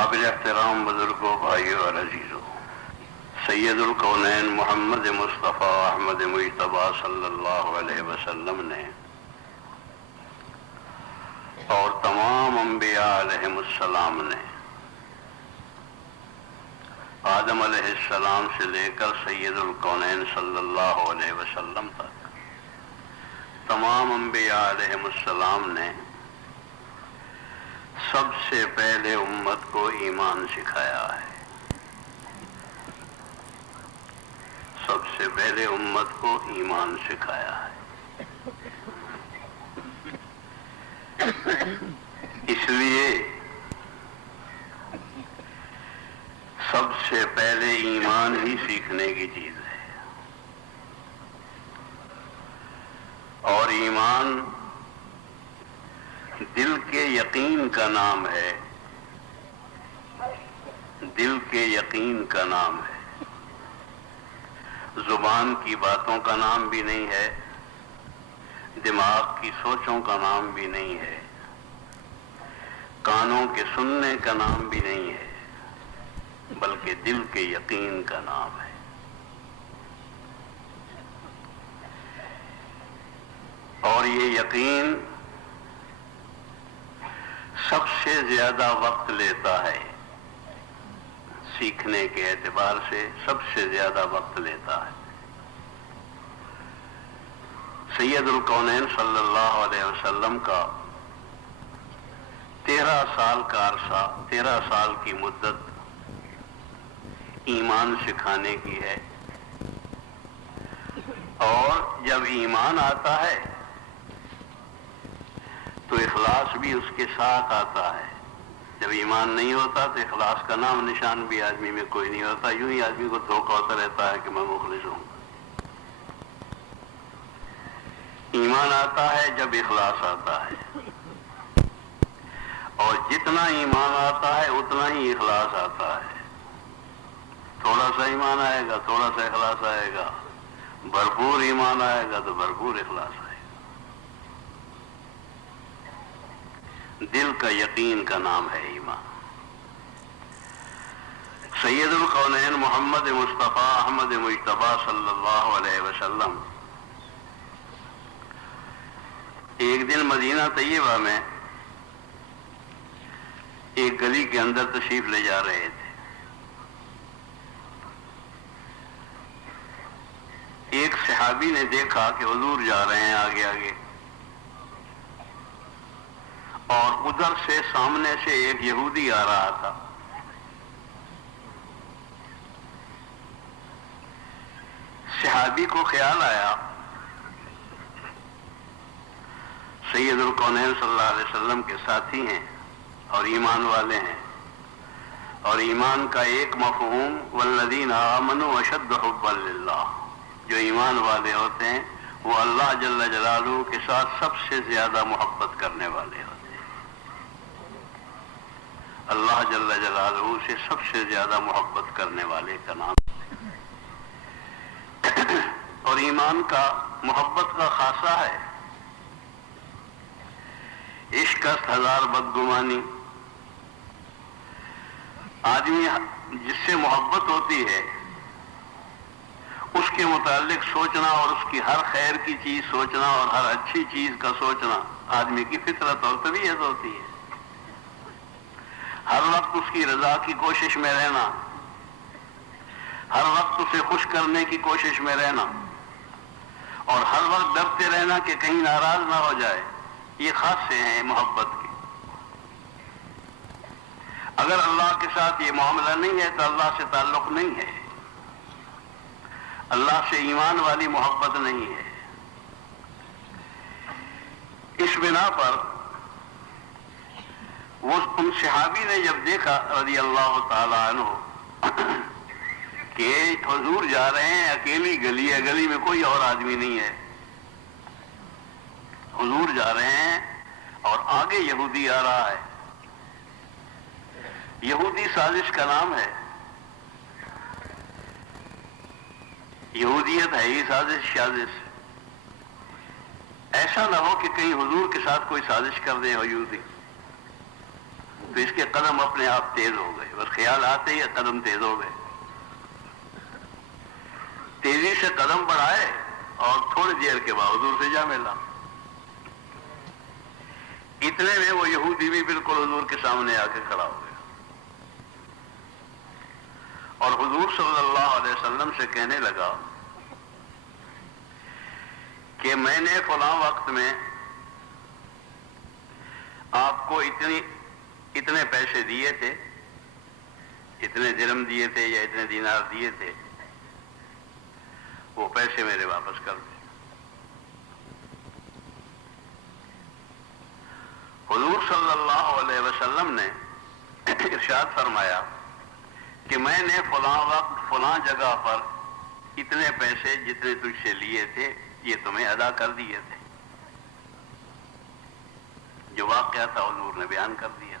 قابل احترام بزرگوں، بھائیوں اور عزیزوں، سید الکونین محمد مصطفیٰ احمد مجتبیٰ صلی اللہ علیہ وسلم نے اور تمام انبیاء علیہم السلام نے آدم علیہ السلام سے لے کر سید الکونین صلی اللہ علیہ وسلم تک تمام انبیاء علیہم السلام نے سب سے پہلے امت کو ایمان سکھایا ہے۔ سب سے پہلے امت کو ایمان سکھایا ہے۔ اس لیے سب سے پہلے ایمان ہی سیکھنے کی چیز ہے، اور ایمان دل کے یقین کا نام ہے۔ دل کے یقین کا نام ہے، زبان کی باتوں کا نام بھی نہیں ہے، دماغ کی سوچوں کا نام بھی نہیں ہے، کانوں کے سننے کا نام بھی نہیں ہے، بلکہ دل کے یقین کا نام ہے۔ اور یہ یقین سب سے زیادہ وقت لیتا ہے، سیکھنے کے اعتبار سے سب سے زیادہ وقت لیتا ہے۔ سید الکونین صلی اللہ علیہ وسلم کا 13 سال کا عرصہ، 13 سال کی مدت ایمان سکھانے کی ہے، اور جب ایمان آتا ہے تو اخلاص بھی اس کے ساتھ آتا ہے۔ جب ایمان نہیں ہوتا تو اخلاص کا نام نشان بھی آدمی میں کوئی نہیں ہوتا، یوں ہی آدمی کو دھوکہ ہوتا رہتا ہے کہ میں مخلص ہوں۔ ایمان آتا ہے جب اخلاص آتا ہے، اور جتنا ایمان آتا ہے اتنا ہی اخلاص آتا ہے۔ تھوڑا سا ایمان آئے گا، تھوڑا سا اخلاص آئے گا، بھرپور ایمان آئے گا تو بھرپور اخلاص آئے گا۔ دل کا یقین کا نام ہے ایمان۔ سید الکونین محمد مصطفیٰ احمد مجتبیٰ صلی اللہ علیہ وسلم ایک دن مدینہ طیبہ میں ایک گلی کے اندر تشریف لے جا رہے تھے۔ ایک صحابی نے دیکھا کہ حضور جا رہے ہیں آگے آگے، اور ادھر سے سامنے سے ایک یہودی آ رہا تھا۔ صحابی کو خیال آیا سید الکونین صلی اللہ علیہ وسلم کے ساتھی ہیں اور ایمان والے ہیں، اور ایمان کا ایک مفہوم والذین آمنوا اشد حبا للہ، جو ایمان والے ہوتے ہیں وہ اللہ جل جلالہ کے ساتھ سب سے زیادہ محبت کرنے والے ہوتے ہیں۔ اللہ جل جلالہ سے سب سے زیادہ محبت کرنے والے کا نام اور ایمان کا محبت کا خاصہ ہے عشق است ہزار بدگمانی۔ آدمی جس سے محبت ہوتی ہے اس کے متعلق سوچنا، اور اس کی ہر خیر کی چیز سوچنا اور ہر اچھی چیز کا سوچنا آدمی کی فطرت اور طبیعت ہوتی ہے۔ ہر وقت اس کی رضا کی کوشش میں رہنا، ہر وقت اسے خوش کرنے کی کوشش میں رہنا، اور ہر وقت ڈرتے رہنا کہ کہیں ناراض نہ ہو جائے، یہ خاصے ہیں محبت کے۔ اگر اللہ کے ساتھ یہ معاملہ نہیں ہے تو اللہ سے تعلق نہیں ہے، اللہ سے ایمان والی محبت نہیں ہے۔ اس بنا پر وہ ان صحابی نے جب دیکھا رضی اللہ تعالی عنہ کہ حضور جا رہے ہیں، اکیلی گلی ہے، گلی میں کوئی اور آدمی نہیں ہے، حضور جا رہے ہیں اور آگے یہودی آ رہا ہے۔ یہودی سازش کا نام ہے، یہودیت ہے ہی سازش شازش۔ ایسا نہ ہو کہ کہیں حضور کے ساتھ کوئی سازش کر دے یہودی۔ تو اس کے قدم اپنے آپ تیز ہو گئے، بس خیال آتے ہی قدم تیز ہو گئے، تیزی سے قدم بڑھائے اور تھوڑی دیر کے بعد حضور سے جا ملا۔ اتنے میں وہ یہودی بھی بالکل حضور کے سامنے آ کے کھڑا ہو گیا اور حضور صلی اللہ علیہ وسلم سے کہنے لگا کہ میں نے فلاں وقت میں آپ کو اتنے پیسے دیے تھے، اتنے درہم دیے تھے یا اتنے دینار دیے تھے، وہ پیسے میرے واپس کر دیں۔ حضور صلی اللہ علیہ وسلم نے ارشاد فرمایا کہ میں نے فلاں وقت فلاں جگہ پر اتنے پیسے جتنے تجھ سے لیے تھے یہ تمہیں ادا کر دیے تھے۔ جو واقعہ تھا حضور نے بیان کر دیا۔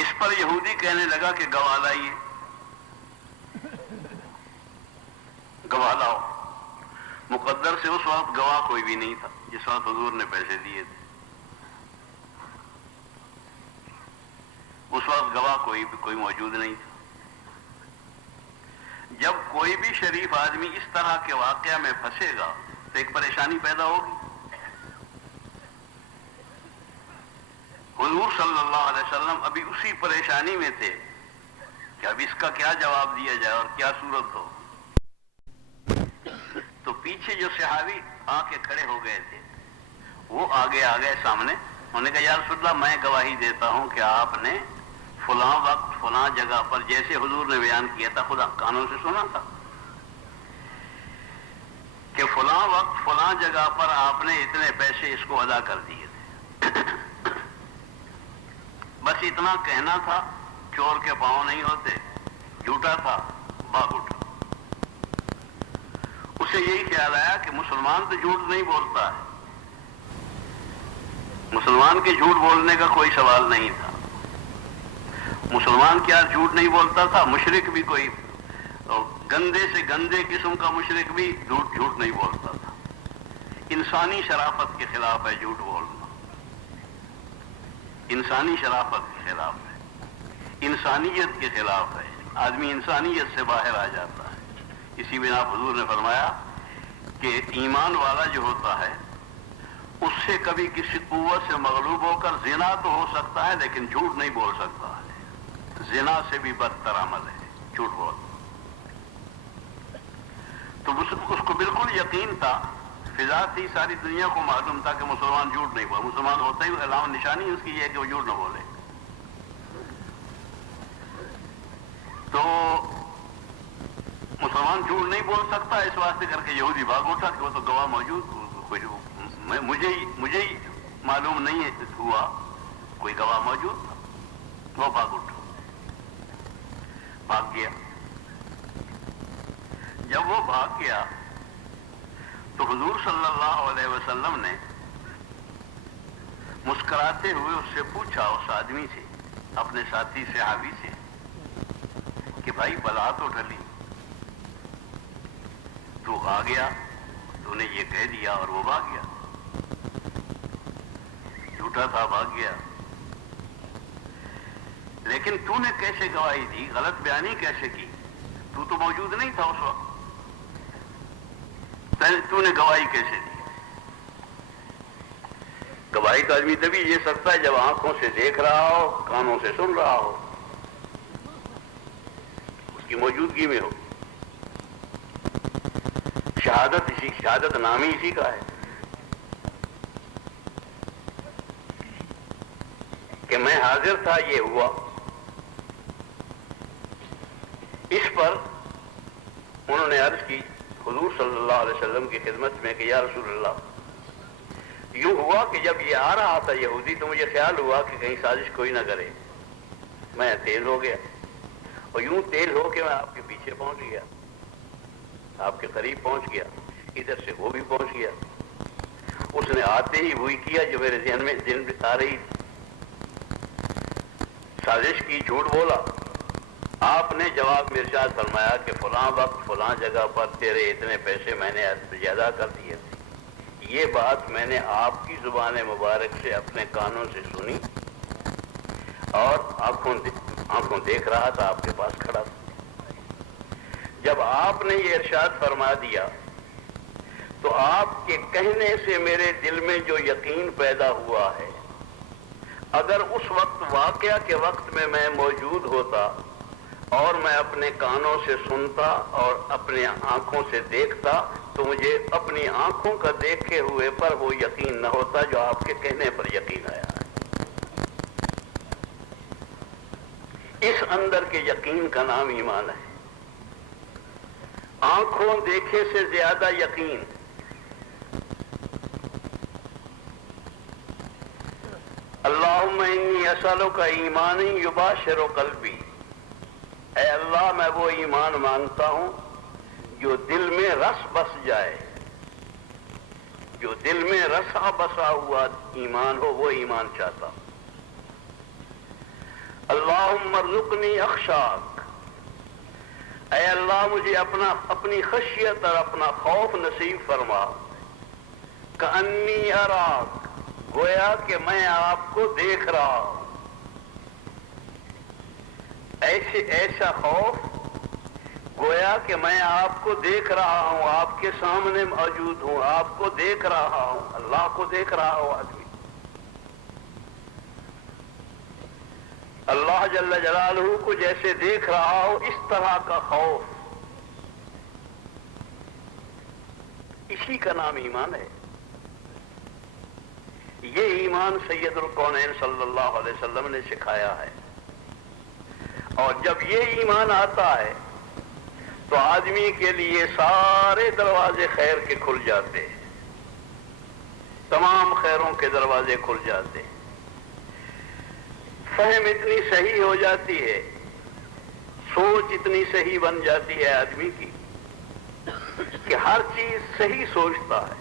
اس پر یہودی کہنے لگا کہ گواہ لائیے، گواہ لاؤ۔ مقدر سے اس وقت گواہ کوئی بھی نہیں تھا جس وقت حضور نے پیسے دیے تھے، اس وقت گواہ کوئی موجود نہیں تھا۔ جب کوئی بھی شریف آدمی اس طرح کے واقعہ میں پھنسے گا تو ایک پریشانی پیدا ہوگی۔ حضور صلی اللہ علیہ وسلم ابھی اسی پریشانی میں تھے کہ اب اس کا کیا جواب دیا جائے اور کیا صورت ہو۔ تو پیچھے جو صحابی آ کے کھڑے ہو گئے تھے وہ آگے آ گئے سامنے، انہوں نے کہا یا رسول اللہ میں گواہی دیتا ہوں کہ آپ نے فلاں وقت فلاں جگہ پر جیسے حضور نے بیان کیا تھا، خدا کانوں سے سنا تھا کہ فلاں وقت فلاں جگہ پر آپ نے اتنے پیسے اس کو ادا کر دیے تھے۔ بس اتنا کہنا تھا، چور کے پاؤں نہیں ہوتے، جھوٹا تھا، بھاگ اٹھا۔ اسے یہی خیال آیا کہ مسلمان تو جھوٹ نہیں بولتا ہے، مسلمان کے جھوٹ بولنے کا کوئی سوال نہیں تھا۔ مسلمان کیا جھوٹ نہیں بولتا تھا، مشرک بھی کوئی گندے سے گندے قسم کا مشرک بھی جھوٹ نہیں بولتا تھا۔ انسانی شرافت کے خلاف ہے جھوٹ بولنا، انسانی شرافت کے خلاف ہے، انسانیت کے خلاف ہے، آدمی انسانیت سے باہر آ جاتا ہے۔ اسی بنا حضور نے فرمایا کہ ایمان والا جو ہوتا ہے اس سے کبھی کسی قوت سے مغلوب ہو کر زنا تو ہو سکتا ہے لیکن جھوٹ نہیں بول سکتا ہے۔ زنا سے بھی بدتر عمل ہے جھوٹ بولنا۔ تو اس کو بالکل یقین تھا، فضا تھی، ساری دنیا کو معلوم تھا کہ مسلمان جھوٹ نہیں بولے، مسلمان ہوتا ہی علامت نشانی اس کی یہ ہے کہ وہ جھوٹ نہ بولے۔ تو مسلمان جھوٹ نہیں بول سکتا، اس واسطے کر کے یہودی بھاگ اٹھا کہ وہ تو گواہ موجود، مجھے ہی معلوم نہیں ہوا کوئی گواہ موجود تھا، وہ بھاگ اٹھا، بھاگ گیا۔ جب وہ بھاگ گیا تو حضور صلی اللہ علیہ وسلم نے مسکراتے ہوئے اس سے پوچھا، اس آدمی سے، اپنے ساتھی صحابی سے، کہ بھائی بلا تو ٹلی، تو آ گیا، تو نے یہ کہہ دیا اور وہ بھاگ گیا، جھوٹا تھا بھاگ گیا، لیکن تو نے کیسے گواہی دی، غلط بیانی کیسے کی، تو موجود نہیں تھا اس وقت، تو نے گواہی کیسے دی؟ گواہی تو آدمی تبھی دے سکتا ہے جب آنکھوں سے دیکھ رہا ہو، کانوں سے سن رہا ہو، اس کی موجودگی میں ہو۔ شہادت نام ہی اسی کا ہے کہ میں حاضر تھا، یہ ہوا۔ اس پر انہوں نے عرض کی حضور صلی اللہ علیہ وسلم کی خدمت میں کہ یا رسول اللہ، یوں ہوا کہ جب یہ آ رہا تھا یہودی تو مجھے خیال ہوا کہ کہیں سازش کوئی نہ کرے، میں تیز ہو گیا اور یوں تیز ہو کے میں آپ کے پیچھے پہنچ گیا، آپ کے قریب پہنچ گیا، ادھر سے وہ بھی پہنچ گیا۔ اس نے آتے ہی وہی کیا جو میرے ذہن میں آ رہی تھی، سازش کی، جھوٹ بولا۔ آپ نے جواب میں ارشاد فرمایا کہ فلاں وقت فلاں جگہ پر تیرے اتنے پیسے میں نے ادا کر دیے تھے۔ یہ بات میں نے آپ کی زبان مبارک سے اپنے کانوں سے سنی اور آنکھوں دیکھ رہا تھا، آپ کے پاس کھڑا تھا۔ جب آپ نے یہ ارشاد فرما دیا تو آپ کے کہنے سے میرے دل میں جو یقین پیدا ہوا ہے، اگر اس وقت واقعہ کے وقت میں موجود ہوتا اور میں اپنے کانوں سے سنتا اور اپنے آنکھوں سے دیکھتا تو مجھے اپنی آنکھوں کا دیکھے ہوئے پر وہ یقین نہ ہوتا جو آپ کے کہنے پر یقین آیا ہے۔ اس اندر کے یقین کا نام ایمان ہے۔ آنکھوں دیکھے سے زیادہ یقین۔ اللہم انی اسألک ایمانا یباشر قلبی، اے اللہ میں وہ ایمان مانگتا ہوں جو دل میں رس بس جائے، جو دل میں رسا بسا ہوا ایمان ہو، وہ ایمان چاہتا ہوں۔ اللہم ارزقنی اخشاک، اے اللہ مجھے اپنی خشیت اور اپنا خوف نصیب فرما۔ کأنی اراک، گویا کہ میں آپ کو دیکھ رہا ہوں۔ ایسا خوف گویا کہ میں آپ کو دیکھ رہا ہوں، آپ کے سامنے موجود ہوں، آپ کو دیکھ رہا ہوں، اللہ کو دیکھ رہا ہوں آدمی۔ اللہ جل جلالہ کو جیسے دیکھ رہا ہو اس طرح کا خوف، اسی کا نام ایمان ہے۔ یہ ایمان سید الکونین صلی اللہ علیہ وسلم نے سکھایا ہے، اور جب یہ ایمان آتا ہے تو آدمی کے لیے سارے دروازے خیر کے کھل جاتے ہیں، تمام خیروں کے دروازے کھل جاتے ہیں۔ فہم اتنی صحیح ہو جاتی ہے، سوچ اتنی صحیح بن جاتی ہے آدمی کی کہ ہر چیز صحیح سوچتا ہے،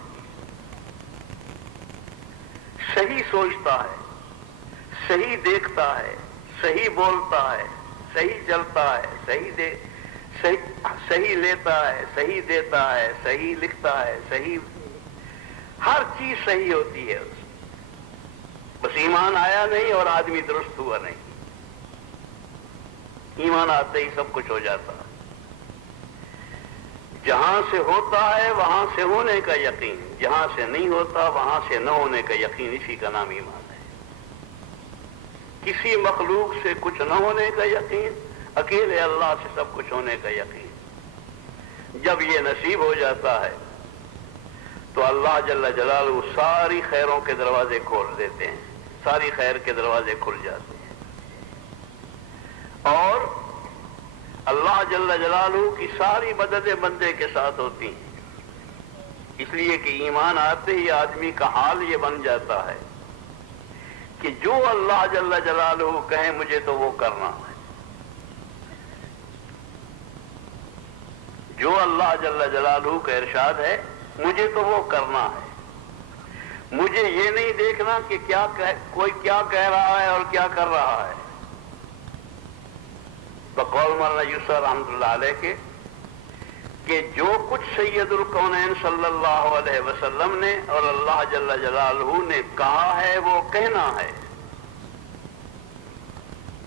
صحیح سوچتا ہے، صحیح دیکھتا ہے، صحیح بولتا ہے، صحیح چلتا ہے، صحیح لیتا ہے، صحیح دیتا ہے، صحیح لکھتا ہے، صحیح، ہر چیز صحیح ہوتی ہے۔ بس ایمان آیا نہیں اور آدمی درست ہوا نہیں۔ ایمان آتے ہی سب کچھ ہو جاتا ہے۔ جہاں سے ہوتا ہے وہاں سے ہونے کا یقین، جہاں سے نہیں ہوتا وہاں سے نہ ہونے کا یقین، اسی کا نام ایمان ہے۔ کسی مخلوق سے کچھ نہ ہونے کا یقین، اکیلے اللہ سے سب کچھ ہونے کا یقین۔ جب یہ نصیب ہو جاتا ہے تو اللہ جل جلالہ ساری خیروں کے دروازے کھول دیتے ہیں، ساری خیر کے دروازے کھل جاتے ہیں، اور اللہ جل جلالہ کی ساری مددیں بندے کے ساتھ ہوتی ہیں۔ اس لیے کہ ایمان آتے ہی آدمی کا حال یہ بن جاتا ہے کہ جو اللہ جل جلالہ کہیں مجھے تو وہ کرنا ہے، جو اللہ جل جلالہ کا ارشاد ہے مجھے تو وہ کرنا ہے۔ مجھے یہ نہیں دیکھنا کہ کوئی کیا کہہ رہا ہے اور کیا کر رہا ہے۔ بقول مولانا یوسف رحمۃ اللہ علیہ کے کہ جو کچھ سید الکونین صلی اللہ علیہ وسلم نے اور اللہ جل جلالہ نے کہا ہے وہ کہنا ہے،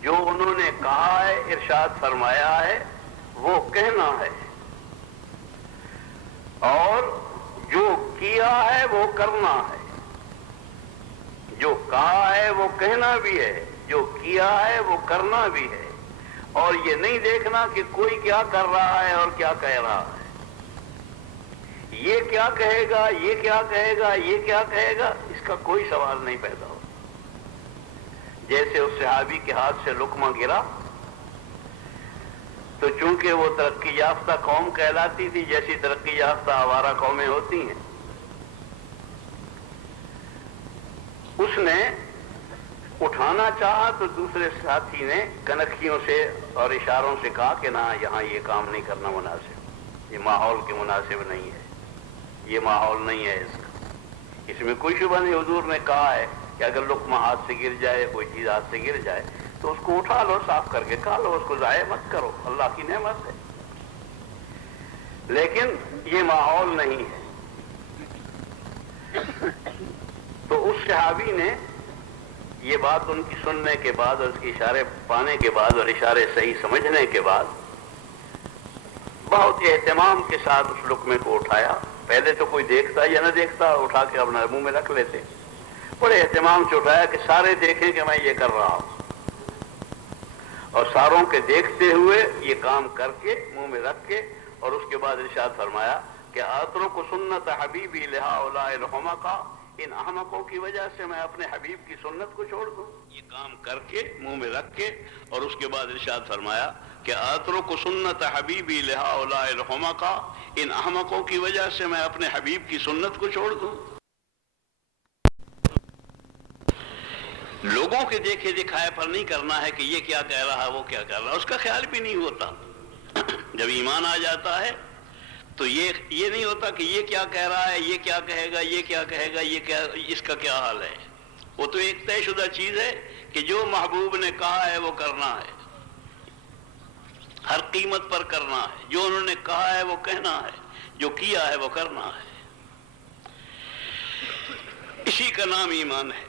جو انہوں نے کہا ہے ارشاد فرمایا ہے وہ کہنا ہے، اور جو کیا ہے وہ کرنا ہے۔ جو کہا ہے وہ کہنا بھی ہے، جو کیا ہے وہ کرنا بھی ہے، اور یہ نہیں دیکھنا کہ کوئی کیا کر رہا ہے اور کیا کہہ رہا ہے، یہ کیا کہے گا، یہ کیا کہے گا، یہ کیا کہے گا، اس کا کوئی سوال نہیں پیدا ہو۔ جیسے اس صحابی کے ہاتھ سے لقمہ گرا تو چونکہ وہ ترقی یافتہ قوم کہلاتی تھی، جیسی ترقی یافتہ آوارہ قومیں ہوتی ہیں، اس نے اٹھانا چاہا تو دوسرے ساتھی نے کنکھیوں سے اور اشاروں سے کہا کہ نہ، یہاں یہ کام نہیں کرنا مناسب، یہ ماحول کے مناسب نہیں ہے، یہ ماحول نہیں ہے اس کا۔ اس میں کوئی شبہ نہیں، حضور نے کہا ہے کہ اگر لقمہ ہاتھ سے گر جائے، کوئی چیز ہاتھ سے گر جائے تو اس کو اٹھا لو، صاف کر کے کھا لو، اس کو ضائع مت کرو، اللہ کی نعمت ہے۔ لیکن یہ ماحول نہیں ہے۔ تو اس صحابی نے یہ بات ان کی سننے کے بعد اور اس کے اشارے پانے کے بعد اور اشارے صحیح سمجھنے کے بعد بہت اہتمام کے ساتھ اس لقمے کو اٹھایا. پہلے تو کوئی دیکھتا یا نہ دیکھتا اٹھا کے اپنا منہ میں رکھ لیتے. بڑے اہتمام سے اٹھایا کہ سارے دیکھیں کہ میں یہ کر رہا ہوں، اور ساروں کے دیکھتے ہوئے یہ کام کر کے منہ میں رکھ کے اور اس کے بعد ارشاد فرمایا کہ اترک سنت حبیبی لہؤلاء الحمقاء، ان احمقوں کی وجہ سے میں اپنے حبیب کی سنت کو چھوڑ دوں. یہ کام کر کے منہ میں رکھ کے اور اس کے بعد ارشاد فرمایا کہ اترک سنت حبیبی لہؤلاء الحمقاء، ان احمقوں کی وجہ سے میں اپنے حبیب کی سنت کو چھوڑ دوں. لوگوں کے دیکھے دکھائے پر نہیں کرنا ہے کہ یہ کیا کہہ رہا وہ کیا کہہ رہا، اس کا خیال بھی نہیں ہوتا. جب ایمان آ جاتا ہے تو یہ نہیں ہوتا کہ یہ کیا کہہ رہا ہے، یہ کیا کہے گا، یہ کیا کہے گا، یہ کیا، اس کا کیا حال ہے. وہ تو ایک طے شدہ چیز ہے کہ جو محبوب نے کہا ہے وہ کرنا ہے، ہر قیمت پر کرنا ہے. جو انہوں نے کہا ہے وہ کہنا ہے، جو کیا ہے وہ کرنا ہے. اسی کا نام ایمان ہے.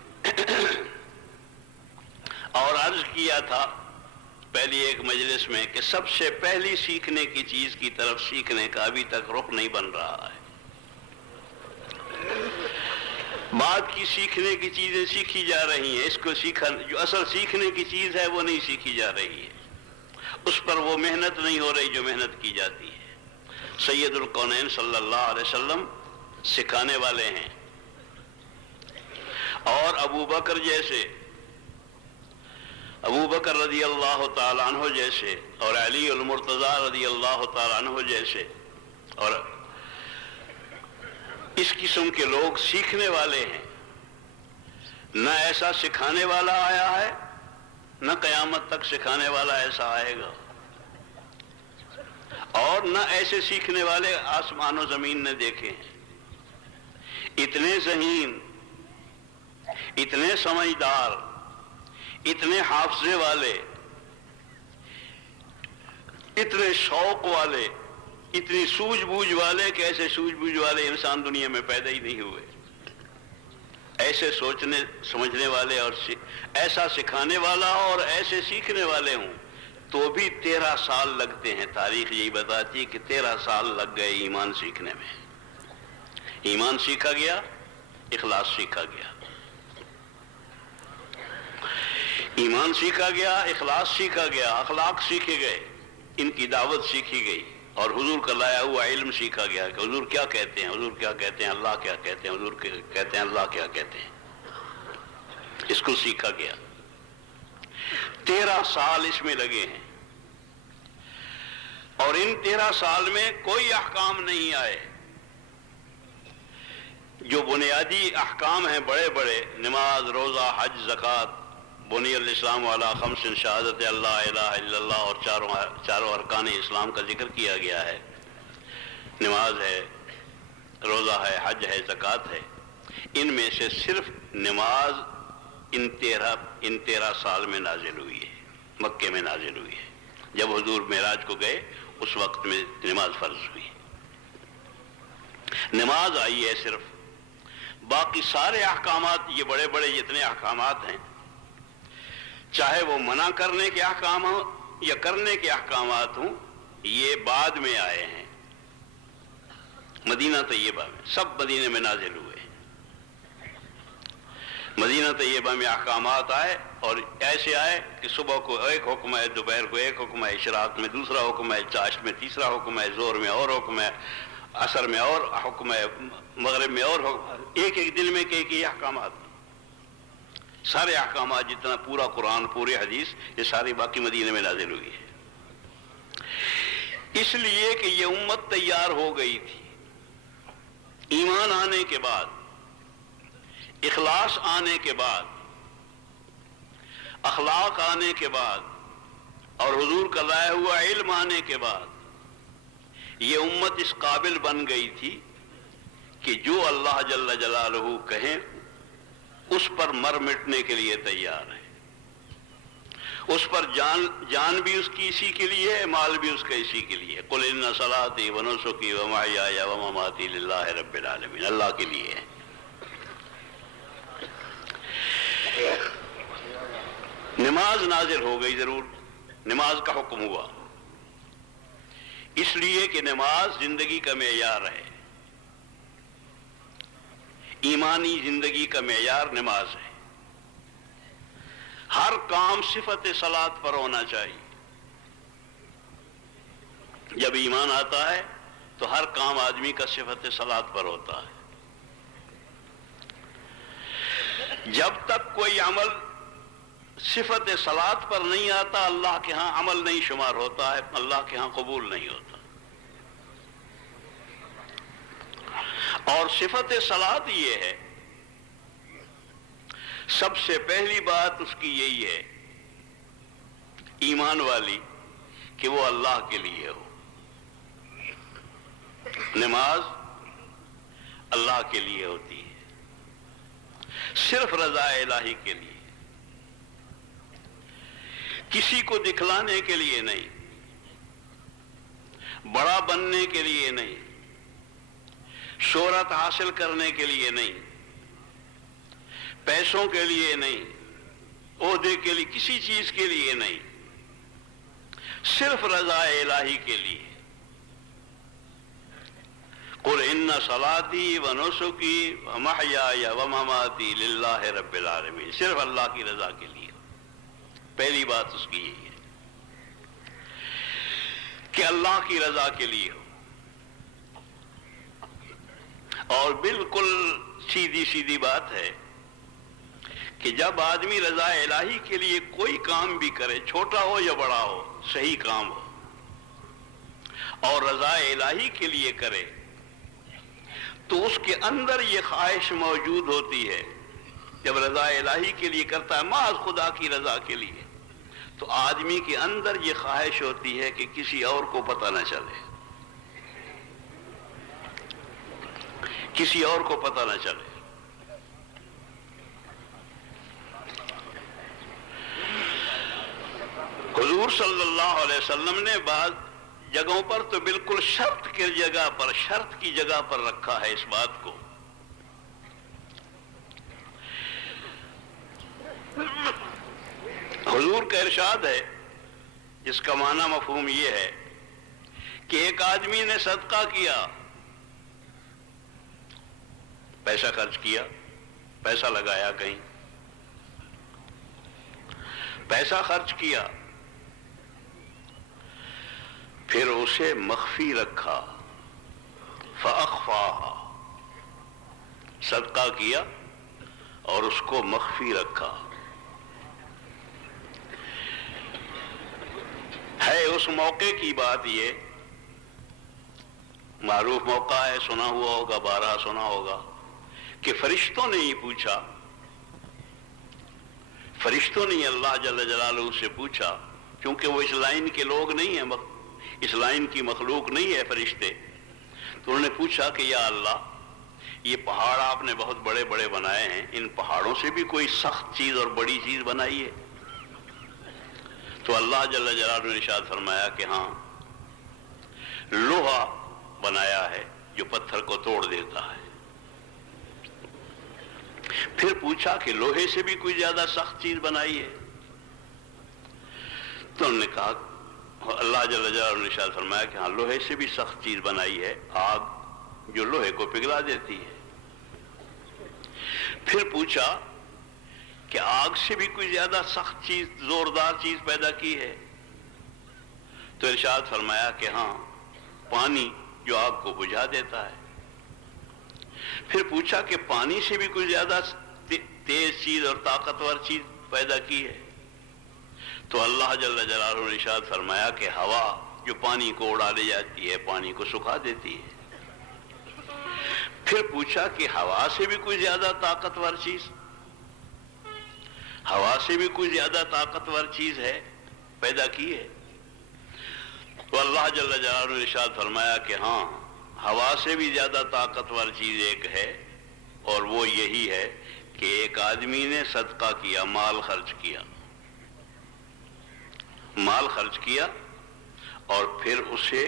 اور عرض کیا تھا پہلی ایک مجلس میں کہ سب سے پہلی سیکھنے کی چیز کی طرف سیکھنے کا ابھی تک رخ نہیں بن رہا ہے. بعد کی سیکھنے کی چیزیں سیکھی جا رہی ہیں، اس کو جو اصل سیکھنے کی چیز ہے وہ نہیں سیکھی جا رہی ہے. اس پر وہ محنت نہیں ہو رہی جو محنت کی جاتی ہے. سید الکونین صلی اللہ علیہ وسلم سکھانے والے ہیں، اور ابو بکر جیسے، ابو بکر رضی اللہ تعالیٰ عنہ جیسے، اور علی المرتضیٰ رضی اللہ تعالیٰ عنہ جیسے، اور اس قسم کے لوگ سیکھنے والے ہیں. نہ ایسا سکھانے والا آیا ہے، نہ قیامت تک سکھانے والا ایسا آئے گا، اور نہ ایسے سیکھنے والے آسمان و زمین نے دیکھے ہیں. اتنے ذہین، اتنے سمجھدار، اتنے حافظے والے، اتنے شوق والے، اتنی سوجھ بوجھ والے کہ ایسے سوجھ بوجھ والے انسان دنیا میں پیدا ہی نہیں ہوئے. ایسے سوچنے سمجھنے والے اور ایسا سکھانے والا اور ایسے سیکھنے والے ہوں تو بھی 13 سال لگتے ہیں. تاریخ یہی بتاتی ہے کہ 13 سال لگ گئے ایمان سیکھنے میں. ایمان سیکھا گیا، اخلاص سیکھا گیا. ایمان سیکھا گیا، اخلاص سیکھا گیا، اخلاق سیکھے گئے، ان کی دعوت سیکھی گئی، اور حضور کا لایا ہوا علم سیکھا گیا کہ حضور کیا کہتے ہیں، حضور کیا کہتے ہیں، اللہ کیا کہتے ہیں، حضور کہتے ہیں اللہ کیا کہتے ہیں. اس کو سیکھا گیا. 13 سال اس میں لگے ہیں، اور ان 13 سال میں کوئی احکام نہیں آئے. جو بنیادی احکام ہیں بڑے بڑے، نماز، روزہ، حج، زکوٰۃ، بنی الاسلام والا خمس، شہادت اللہ الہ الا اللہ، اور چاروں ارکان اسلام کا ذکر کیا گیا ہے. نماز ہے، روزہ ہے، حج ہے، زکوٰۃ ہے. ان میں سے صرف نماز ان 13 سال میں نازل ہوئی ہے، مکے میں نازل ہوئی ہے. جب حضور معراج کو گئے اس وقت میں نماز فرض ہوئی. نماز آئی ہے صرف. باقی سارے احکامات، یہ بڑے بڑے جتنے احکامات ہیں، چاہے وہ منع کرنے کے احکام ہوں یا کرنے کے احکامات ہوں، یہ بعد میں آئے ہیں. مدینہ طیبہ میں، سب مدینے میں نازل ہوئے. مدینہ طیبہ میں احکامات آئے، اور ایسے آئے کہ صبح کو ایک حکم ہے، دوپہر کو ایک حکم ہے، اشراق میں دوسرا حکم ہے، چاشت میں تیسرا حکم ہے، ظہر میں اور حکم ہے، عصر میں اور حکم ہے، مغرب میں اور حکم. ایک ایک دن میں کئی احکامات. سارے احکامات، جتنا پورا قرآن، پورے حدیث، یہ ساری باقی مدینے میں نازل ہوئی ہے. اس لیے کہ یہ امت تیار ہو گئی تھی. ایمان آنے کے بعد، اخلاص آنے کے بعد، اخلاق آنے کے بعد، اور حضور کا لایا ہوا علم آنے کے بعد، یہ امت اس قابل بن گئی تھی کہ جو اللہ جل جلالہ کہیں اس پر مر مٹنے کے لیے تیار ہے. اس پر جان بھی اس کی اسی کے لیے ہے، مال بھی اس کا اسی کے لیے. قل ان صلاتی و نسکی و محیای و مماتی للہ رب العالمین، اللہ کے لیے ہے. نماز نازل ہو گئی، ضرور نماز کا حکم ہوا، اس لیے کہ نماز زندگی کا معیار ہے، ایمانی زندگی کا معیار نماز ہے۔ ہر کام صفت صلاۃ پر ہونا چاہیے۔ جب ایمان آتا ہے تو ہر کام آدمی کا صفت صلاۃ پر ہوتا ہے۔ جب تک کوئی عمل صفت صلاۃ پر نہیں آتا، اللہ کے ہاں عمل نہیں شمار ہوتا ہے، اللہ کے ہاں قبول نہیں ہوتا۔ اور صفت صلاۃ یہ ہے، سب سے پہلی بات اس کی یہی ہے ایمان والی، کہ وہ اللہ کے لیے ہو۔ نماز اللہ کے لیے ہوتی ہے، صرف رضا الہی کے لیے، کسی کو دکھلانے کے لیے نہیں، بڑا بننے کے لیے نہیں، شہرت حاصل کرنے کے لیے نہیں، پیسوں کے لیے نہیں، عہدے کے لیے، کسی چیز کے لیے نہیں، صرف رضا الہی کے لیے۔ قل ان صلاتي ونسكي ومحياي ومماتي للہ رب العالمین، صرف اللہ کی رضا کے لیے۔ پہلی بات اس کی یہی ہے کہ اللہ کی رضا کے لیے ہو، اور بالکل سیدھی سیدھی بات ہے کہ جب آدمی رضا الہی کے لیے کوئی کام بھی کرے، چھوٹا ہو یا بڑا ہو، صحیح کام ہو، اور رضا الہی کے لیے کرے، تو اس کے اندر یہ خواہش موجود ہوتی ہے۔ جب رضا الہی کے لیے کرتا ہے، محض خدا کی رضا کے لیے، تو آدمی کے اندر یہ خواہش ہوتی ہے کہ کسی اور کو پتہ نہ چلے، کسی اور کو پتہ نہ چلے۔ حضور صلی اللہ علیہ وسلم نے بعض جگہوں پر تو بالکل شرط کی جگہ پر رکھا ہے اس بات کو۔ حضور کا ارشاد ہے، جس کا معنی مفہوم یہ ہے کہ ایک آدمی نے صدقہ کیا، پیسہ خرچ کیا، پیسہ لگایا کہیں، پیسہ خرچ کیا، پھر اسے مخفی رکھا، فأخفاها، صدقہ کیا اور اس کو مخفی رکھا۔ ہے اس موقع کی بات، یہ معروف موقع ہے، سنا ہوا ہوگا، بارہا سنا ہوگا، کہ فرشتوں نے ہی پوچھا، فرشتوں نے اللہ جل جلالہ سے پوچھا، کیونکہ وہ اس لائن کے لوگ نہیں ہیں، اس لائن کی مخلوق نہیں ہے فرشتے، تو انہوں نے پوچھا کہ یا اللہ، یہ پہاڑ آپ نے بہت بڑے بڑے بنائے ہیں، ان پہاڑوں سے بھی کوئی سخت چیز اور بڑی چیز بنائی ہے؟ تو اللہ جل جلالہ نے ارشاد فرمایا کہ ہاں، لوہا بنایا ہے جو پتھر کو توڑ دیتا ہے۔ پھر پوچھا کہ لوہے سے بھی کوئی زیادہ سخت چیز بنائی ہے؟ تو انہوں نے کہا، اللہ جل جلالہ نے ارشاد فرمایا کہ ہاں، لوہے سے بھی سخت چیز بنائی ہے، آگ جو لوہے کو پگھلا دیتی ہے۔ پھر پوچھا کہ آگ سے بھی کوئی زیادہ سخت چیز، زوردار چیز پیدا کی ہے؟ تو ارشاد فرمایا کہ ہاں، پانی جو آگ کو بجھا دیتا ہے۔ پھر پوچھا کہ پانی سے بھی کوئی زیادہ تیز چیز اور طاقتور چیز پیدا کی ہے؟ تو اللہ جل جلالہ نے ارشاد فرمایا کہ ہوا جو پانی کو اڑا لے جاتی ہے، پانی کو سکھا دیتی ہے۔ پھر پوچھا کہ ہوا سے بھی کوئی زیادہ طاقتور چیز، ہوا سے بھی کوئی زیادہ طاقتور چیز ہے، پیدا کی ہے؟ تو اللہ جل جلالہ نے ارشاد فرمایا کہ ہاں، ہوا سے بھی زیادہ طاقتور چیز ایک ہے، اور وہ یہی ہے کہ ایک آدمی نے صدقہ کیا، مال خرچ کیا، مال خرچ کیا اور پھر اسے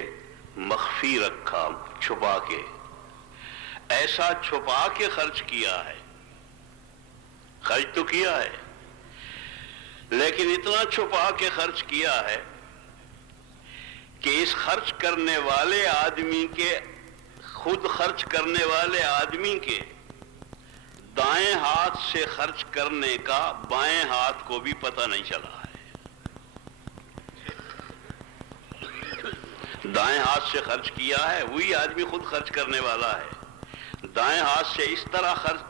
مخفی رکھا، چھپا کے، ایسا چھپا کے خرچ کیا ہے، خرچ تو کیا ہے لیکن اتنا چھپا کے خرچ کیا ہے کہ اس خرچ کرنے والے آدمی کے، خود خرچ کرنے والے آدمی کے دائیں ہاتھ سے خرچ کرنے کا بائیں ہاتھ کو بھی پتہ نہیں چلا ہے۔ دائیں ہاتھ سے خرچ کیا ہے وہی آدمی خود خرچ کرنے والا ہے، دائیں ہاتھ سے اس طرح خرچ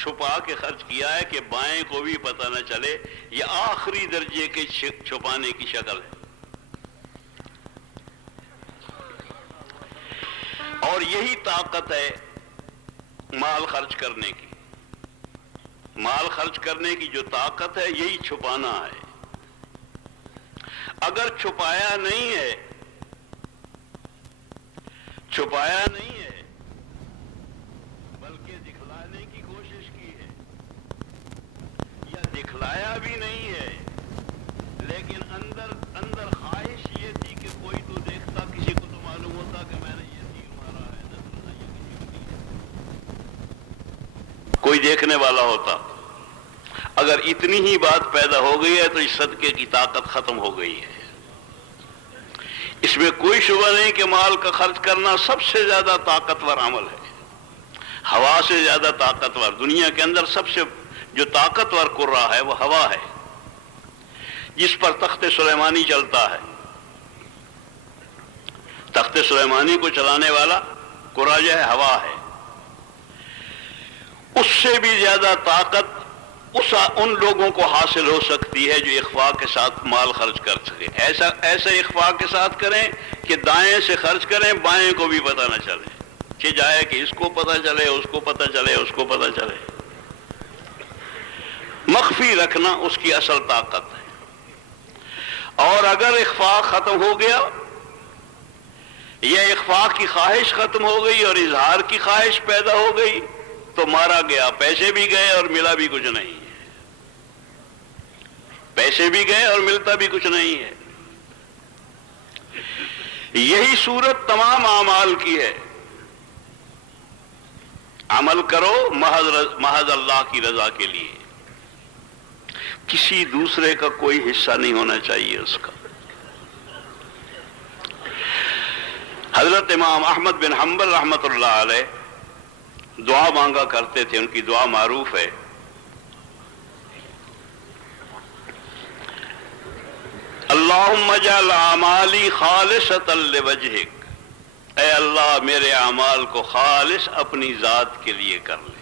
چھپا کے خرچ کیا ہے کہ بائیں کو بھی پتہ نہ چلے۔ یہ آخری درجے کے چھپانے کی شکل ہے۔ اور یہی طاقت ہے مال خرچ کرنے کی۔ مال خرچ کرنے کی جو طاقت ہے یہی چھپانا ہے۔ اگر چھپایا نہیں ہے، چھپایا نہیں ہے بلکہ دکھلانے کی کوشش کی ہے، یا دکھلایا بھی نہیں ہے لیکن اندر اندر خواہش یہ تھی کہ کوئی تو دیکھتا، کسی کو تو معلوم ہوتا کہ میں نے یہ تیر مارا ہے، نظر نہ یہ کسی کو نہیں ہے، کوئی دیکھنے والا ہوتا۔ اگر اتنی ہی بات پیدا ہو گئی ہے تو اس صدقے کی طاقت ختم ہو گئی ہے۔ اس میں کوئی شبہ نہیں کہ مال کا خرچ کرنا سب سے زیادہ طاقتور عمل ہے، ہوا سے زیادہ طاقتور۔ دنیا کے اندر سب سے جو طاقتور کرہ ہے وہ ہوا ہے، جس پر تخت سلیمانی چلتا ہے۔ تخت سلیمانی کو چلانے والا کرہ جو ہے ہوا ہے۔ اس سے بھی زیادہ طاقت ان لوگوں کو حاصل ہو سکتی ہے جو اخفاء کے ساتھ مال خرچ کر سکے۔ ایسا اخفاء کے ساتھ کریں کہ دائیں سے خرچ کریں، بائیں کو بھی پتہ نہ چلے، کہ جائے کہ اس کو پتہ چلے، اس کو پتہ چلے، اس کو پتہ چلے۔ مخفی رکھنا اس کی اصل طاقت ہے۔ اور اگر اخفاء ختم ہو گیا، یہ اخفاء کی خواہش ختم ہو گئی اور اظہار کی خواہش پیدا ہو گئی تو مارا گیا، پیسے بھی گئے اور ملا بھی کچھ نہیں ہے۔ پیسے بھی گئے اور ملتا بھی کچھ نہیں ہے۔ یہی صورت تمام اعمال کی ہے۔ عمل کرو محض اللہ کی رضا کے لیے، کسی دوسرے کا کوئی حصہ نہیں ہونا چاہیے اس کا۔ حضرت امام احمد بن حنبل رحمۃ اللہ علیہ دعا مانگا کرتے تھے، ان کی دعا معروف ہے، اللہم اجعل اعمالی خالصۃ لوجہک، اے اللہ میرے اعمال کو خالص اپنی ذات کے لیے کر لے،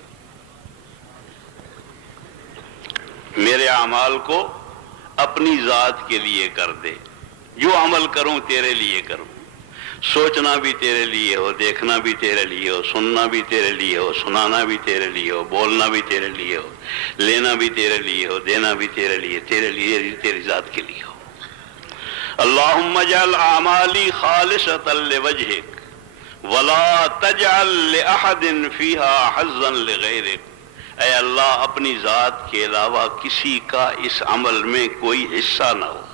میرے اعمال کو اپنی ذات کے لیے کر دے۔ جو عمل کروں تیرے لیے کروں، سوچنا بھی تیرے لیے ہو، دیکھنا بھی تیرے لیے ہو، سننا بھی تیرے لیے ہو، سنانا بھی تیرے لیے ہو، بولنا بھی تیرے لیے ہو، لینا بھی تیرے لیے ہو، دینا بھی تیرے لیے، تیری ذات کے لیے ہو۔ اللہم اجعل اعمالی خالصۃ لوجہک ولا تجعل لأحد فیہا حظا لغیرک، اے اللہ اپنی ذات کے علاوہ کسی کا اس عمل میں کوئی حصہ نہ ہو،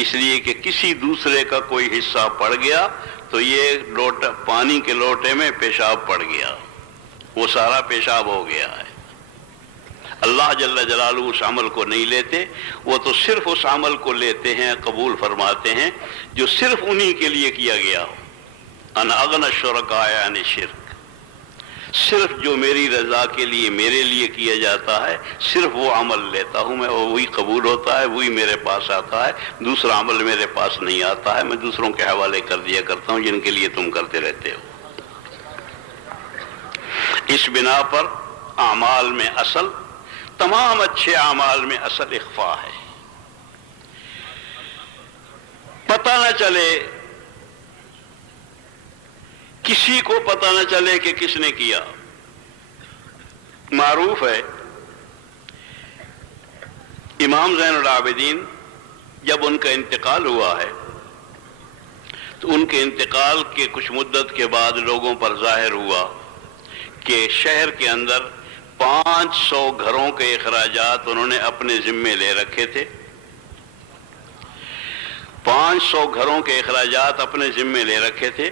اس لیے کہ کسی دوسرے کا کوئی حصہ پڑ گیا تو یہ پانی کے لوٹے میں پیشاب پڑ گیا، وہ سارا پیشاب ہو گیا ہے۔ اللہ جل جلالہ اس عمل کو نہیں لیتے، وہ تو صرف اس عمل کو لیتے ہیں، قبول فرماتے ہیں جو صرف انہی کے لیے کیا گیا ہو۔ انا اغنی الشرکاء عن الشرک، صرف جو میری رضا کے لیے میرے لیے کیا جاتا ہے صرف وہ عمل لیتا ہوں میں، اور وہی قبول ہوتا ہے، وہی میرے پاس آتا ہے، دوسرا عمل میرے پاس نہیں آتا ہے، میں دوسروں کے حوالے کر دیا کرتا ہوں جن کے لیے تم کرتے رہتے ہو۔ اس بنا پر اعمال میں اصل، تمام اچھے اعمال میں اصل اخفاء ہے، پتہ نہ چلے، کسی کو پتہ نہ چلے کہ کس نے کیا۔ معروف ہے امام زین العابدین جب ان کا انتقال ہوا ہے تو ان کے انتقال کے کچھ مدت کے بعد لوگوں پر ظاہر ہوا کہ شہر کے اندر 500 گھروں کے اخراجات انہوں نے اپنے ذمے لے رکھے تھے، 500 گھروں کے اخراجات اپنے ذمے لے رکھے تھے،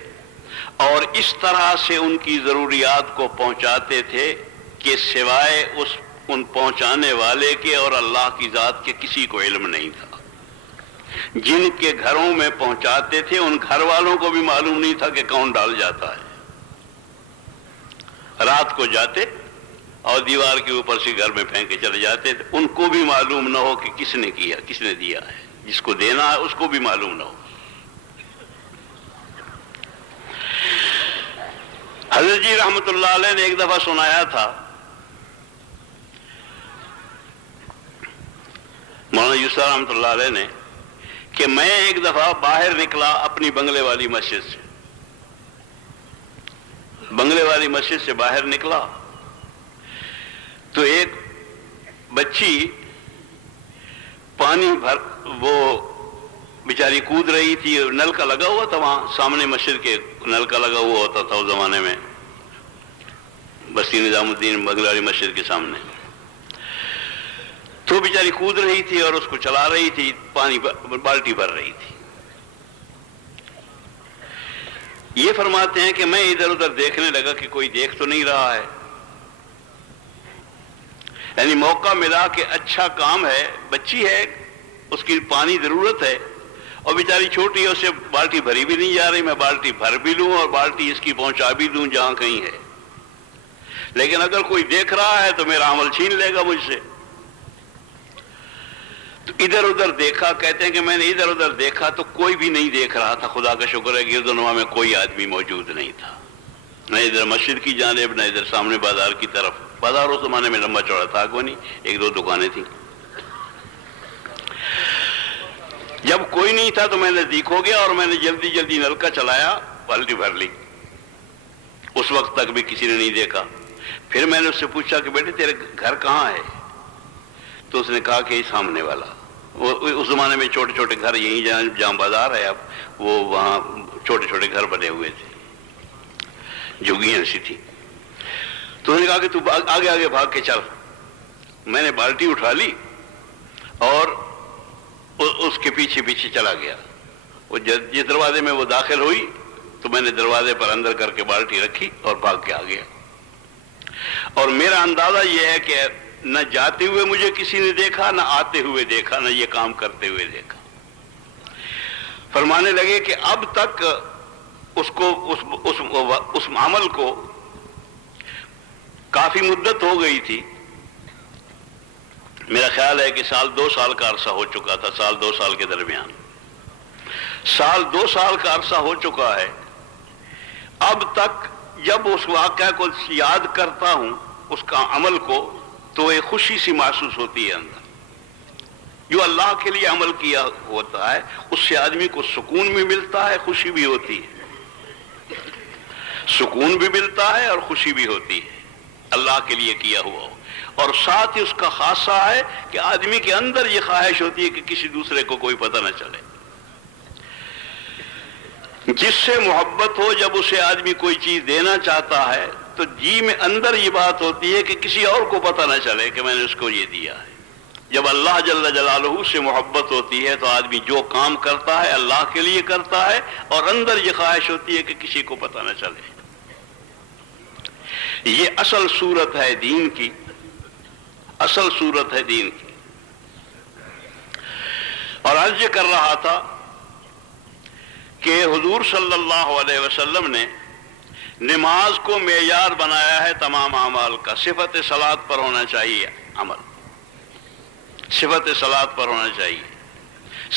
اور اس طرح سے ان کی ضروریات کو پہنچاتے تھے کہ سوائے اس ان پہنچانے والے کے اور اللہ کی ذات کے کسی کو علم نہیں تھا۔ جن کے گھروں میں پہنچاتے تھے ان گھر والوں کو بھی معلوم نہیں تھا کہ کون ڈال جاتا ہے۔ رات کو جاتے اور دیوار کے اوپر سے گھر میں پھینک کے چلے جاتے تھے، ان کو بھی معلوم نہ ہو کہ کس نے کیا، کس نے دیا ہے، جس کو دینا ہے اس کو بھی معلوم نہ ہو۔ حضرت جی رحمت اللہ علیہ نے ایک دفعہ سنایا تھا، مولانا یوسف رحمت اللہ علیہ نے، کہ میں ایک دفعہ باہر نکلا اپنی بنگلے والی مسجد سے، بنگلے والی مسجد سے باہر نکلا تو ایک بچی پانی بھر، وہ بیچاری کود رہی تھی، نل کا لگا ہوا تھا وہاں سامنے مسجد کے، نل کا لگا ہوا ہوتا تھا اس زمانے میں بستی نظام الدین بنگلے والی مسجد کے سامنے، تو بیچاری کود رہی تھی اور اس کو چلا رہی تھی، پانی بالٹی بھر رہی تھی۔ یہ فرماتے ہیں کہ میں ادھر ادھر دیکھنے لگا کہ کوئی دیکھ تو نہیں رہا ہے، یعنی موقع ملا کہ اچھا کام ہے، بچی ہے، اس کی پانی ضرورت ہے اور بیچاری چھوٹی ہے، اسے بالٹی بھری بھی نہیں جا رہی، میں بالٹی بھر بھی لوں اور بالٹی اس کی پہنچا بھی دوں جہاں کہیں ہے، لیکن اگر کوئی دیکھ رہا ہے تو میرا عمل چھین لے گا مجھ سے۔ تو ادھر ادھر دیکھا، کہتے ہیں کہ میں نے ادھر ادھر دیکھا تو کوئی بھی نہیں دیکھ رہا تھا، خدا کا شکر ہے گرد و نواح میں کوئی آدمی موجود نہیں تھا، نہ ادھر مسجد کی جانب نہ ادھر سامنے بازار کی طرف۔ بازار اس زمانے میں لمبا چوڑا تھا کوئی نہیں، ایک دو دکانیں تھیں۔ جب کوئی نہیں تھا تو میں نزدیک ہو گیا اور میں نے جلدی جلدی نلکا چلایا، بالٹی بھر لی، اس وقت تک بھی کسی نے نہیں دیکھا۔ پھر میں نے اس سے پوچھا کہ بیٹے تیرے گھر کہاں ہے؟ تو اس نے کہا کہ سامنے والا، اس زمانے میں چھوٹے چھوٹے گھر، یہیں جہاں بازار ہے اب، وہ وہاں چھوٹے چھوٹے گھر بنے ہوئے تھے، جھگیاں سی تھی۔ تو انہوں نے کہا کہ تو آگے آگے بھاگ کے چل۔ میں نے بالٹی اٹھا لی اور اس کے پیچھے پیچھے چلا گیا۔ وہ جس دروازے میں وہ داخل ہوئی تو میں نے دروازے پر اندر کر کے بالٹی رکھی اور بھاگ کے آ گیا۔ اور میرا اندازہ یہ ہے کہ نہ جاتے ہوئے مجھے کسی نے دیکھا، نہ آتے ہوئے دیکھا، نہ یہ کام کرتے ہوئے دیکھا۔ فرمانے لگے کہ اب تک اس کو اس عمل کو کافی مدت ہو گئی تھی، میرا خیال ہے کہ سال دو سال کا عرصہ ہو چکا تھا، سال دو سال کے درمیان، سال دو سال کا عرصہ ہو چکا ہے۔ اب تک جب اس واقعہ کو یاد کرتا ہوں، اس کا عمل کو، تو ایک خوشی سی محسوس ہوتی ہے اندر۔ جو اللہ کے لیے عمل کیا ہوتا ہے اس سے آدمی کو سکون بھی ملتا ہے، خوشی بھی ہوتی ہے، سکون بھی ملتا ہے اور خوشی بھی ہوتی ہے اللہ کے لیے کیا ہوا ہو۔ اور ساتھ ہی اس کا خاصہ ہے کہ آدمی کے اندر یہ خواہش ہوتی ہے کہ کسی دوسرے کو کوئی پتہ نہ چلے۔ جس سے محبت ہو، جب اسے آدمی کوئی چیز دینا چاہتا ہے تو جی میں اندر یہ بات ہوتی ہے کہ کسی اور کو پتہ نہ چلے کہ میں نے اس کو یہ دیا ہے۔ جب اللہ جل جلالہ سے محبت ہوتی ہے تو آدمی جو کام کرتا ہے اللہ کے لیے کرتا ہے، اور اندر یہ خواہش ہوتی ہے کہ کسی کو پتہ نہ چلے۔ یہ اصل صورت ہے دین کی، اصل صورت ہے دین کی۔ اور عرض یہ کر رہا تھا کہ حضور صلی اللہ علیہ وسلم نے نماز کو معیار بنایا ہے تمام اعمال کا۔ صفت صلاۃ پر ہونا چاہیے عمل، صفت صلاۃ پر ہونا چاہیے۔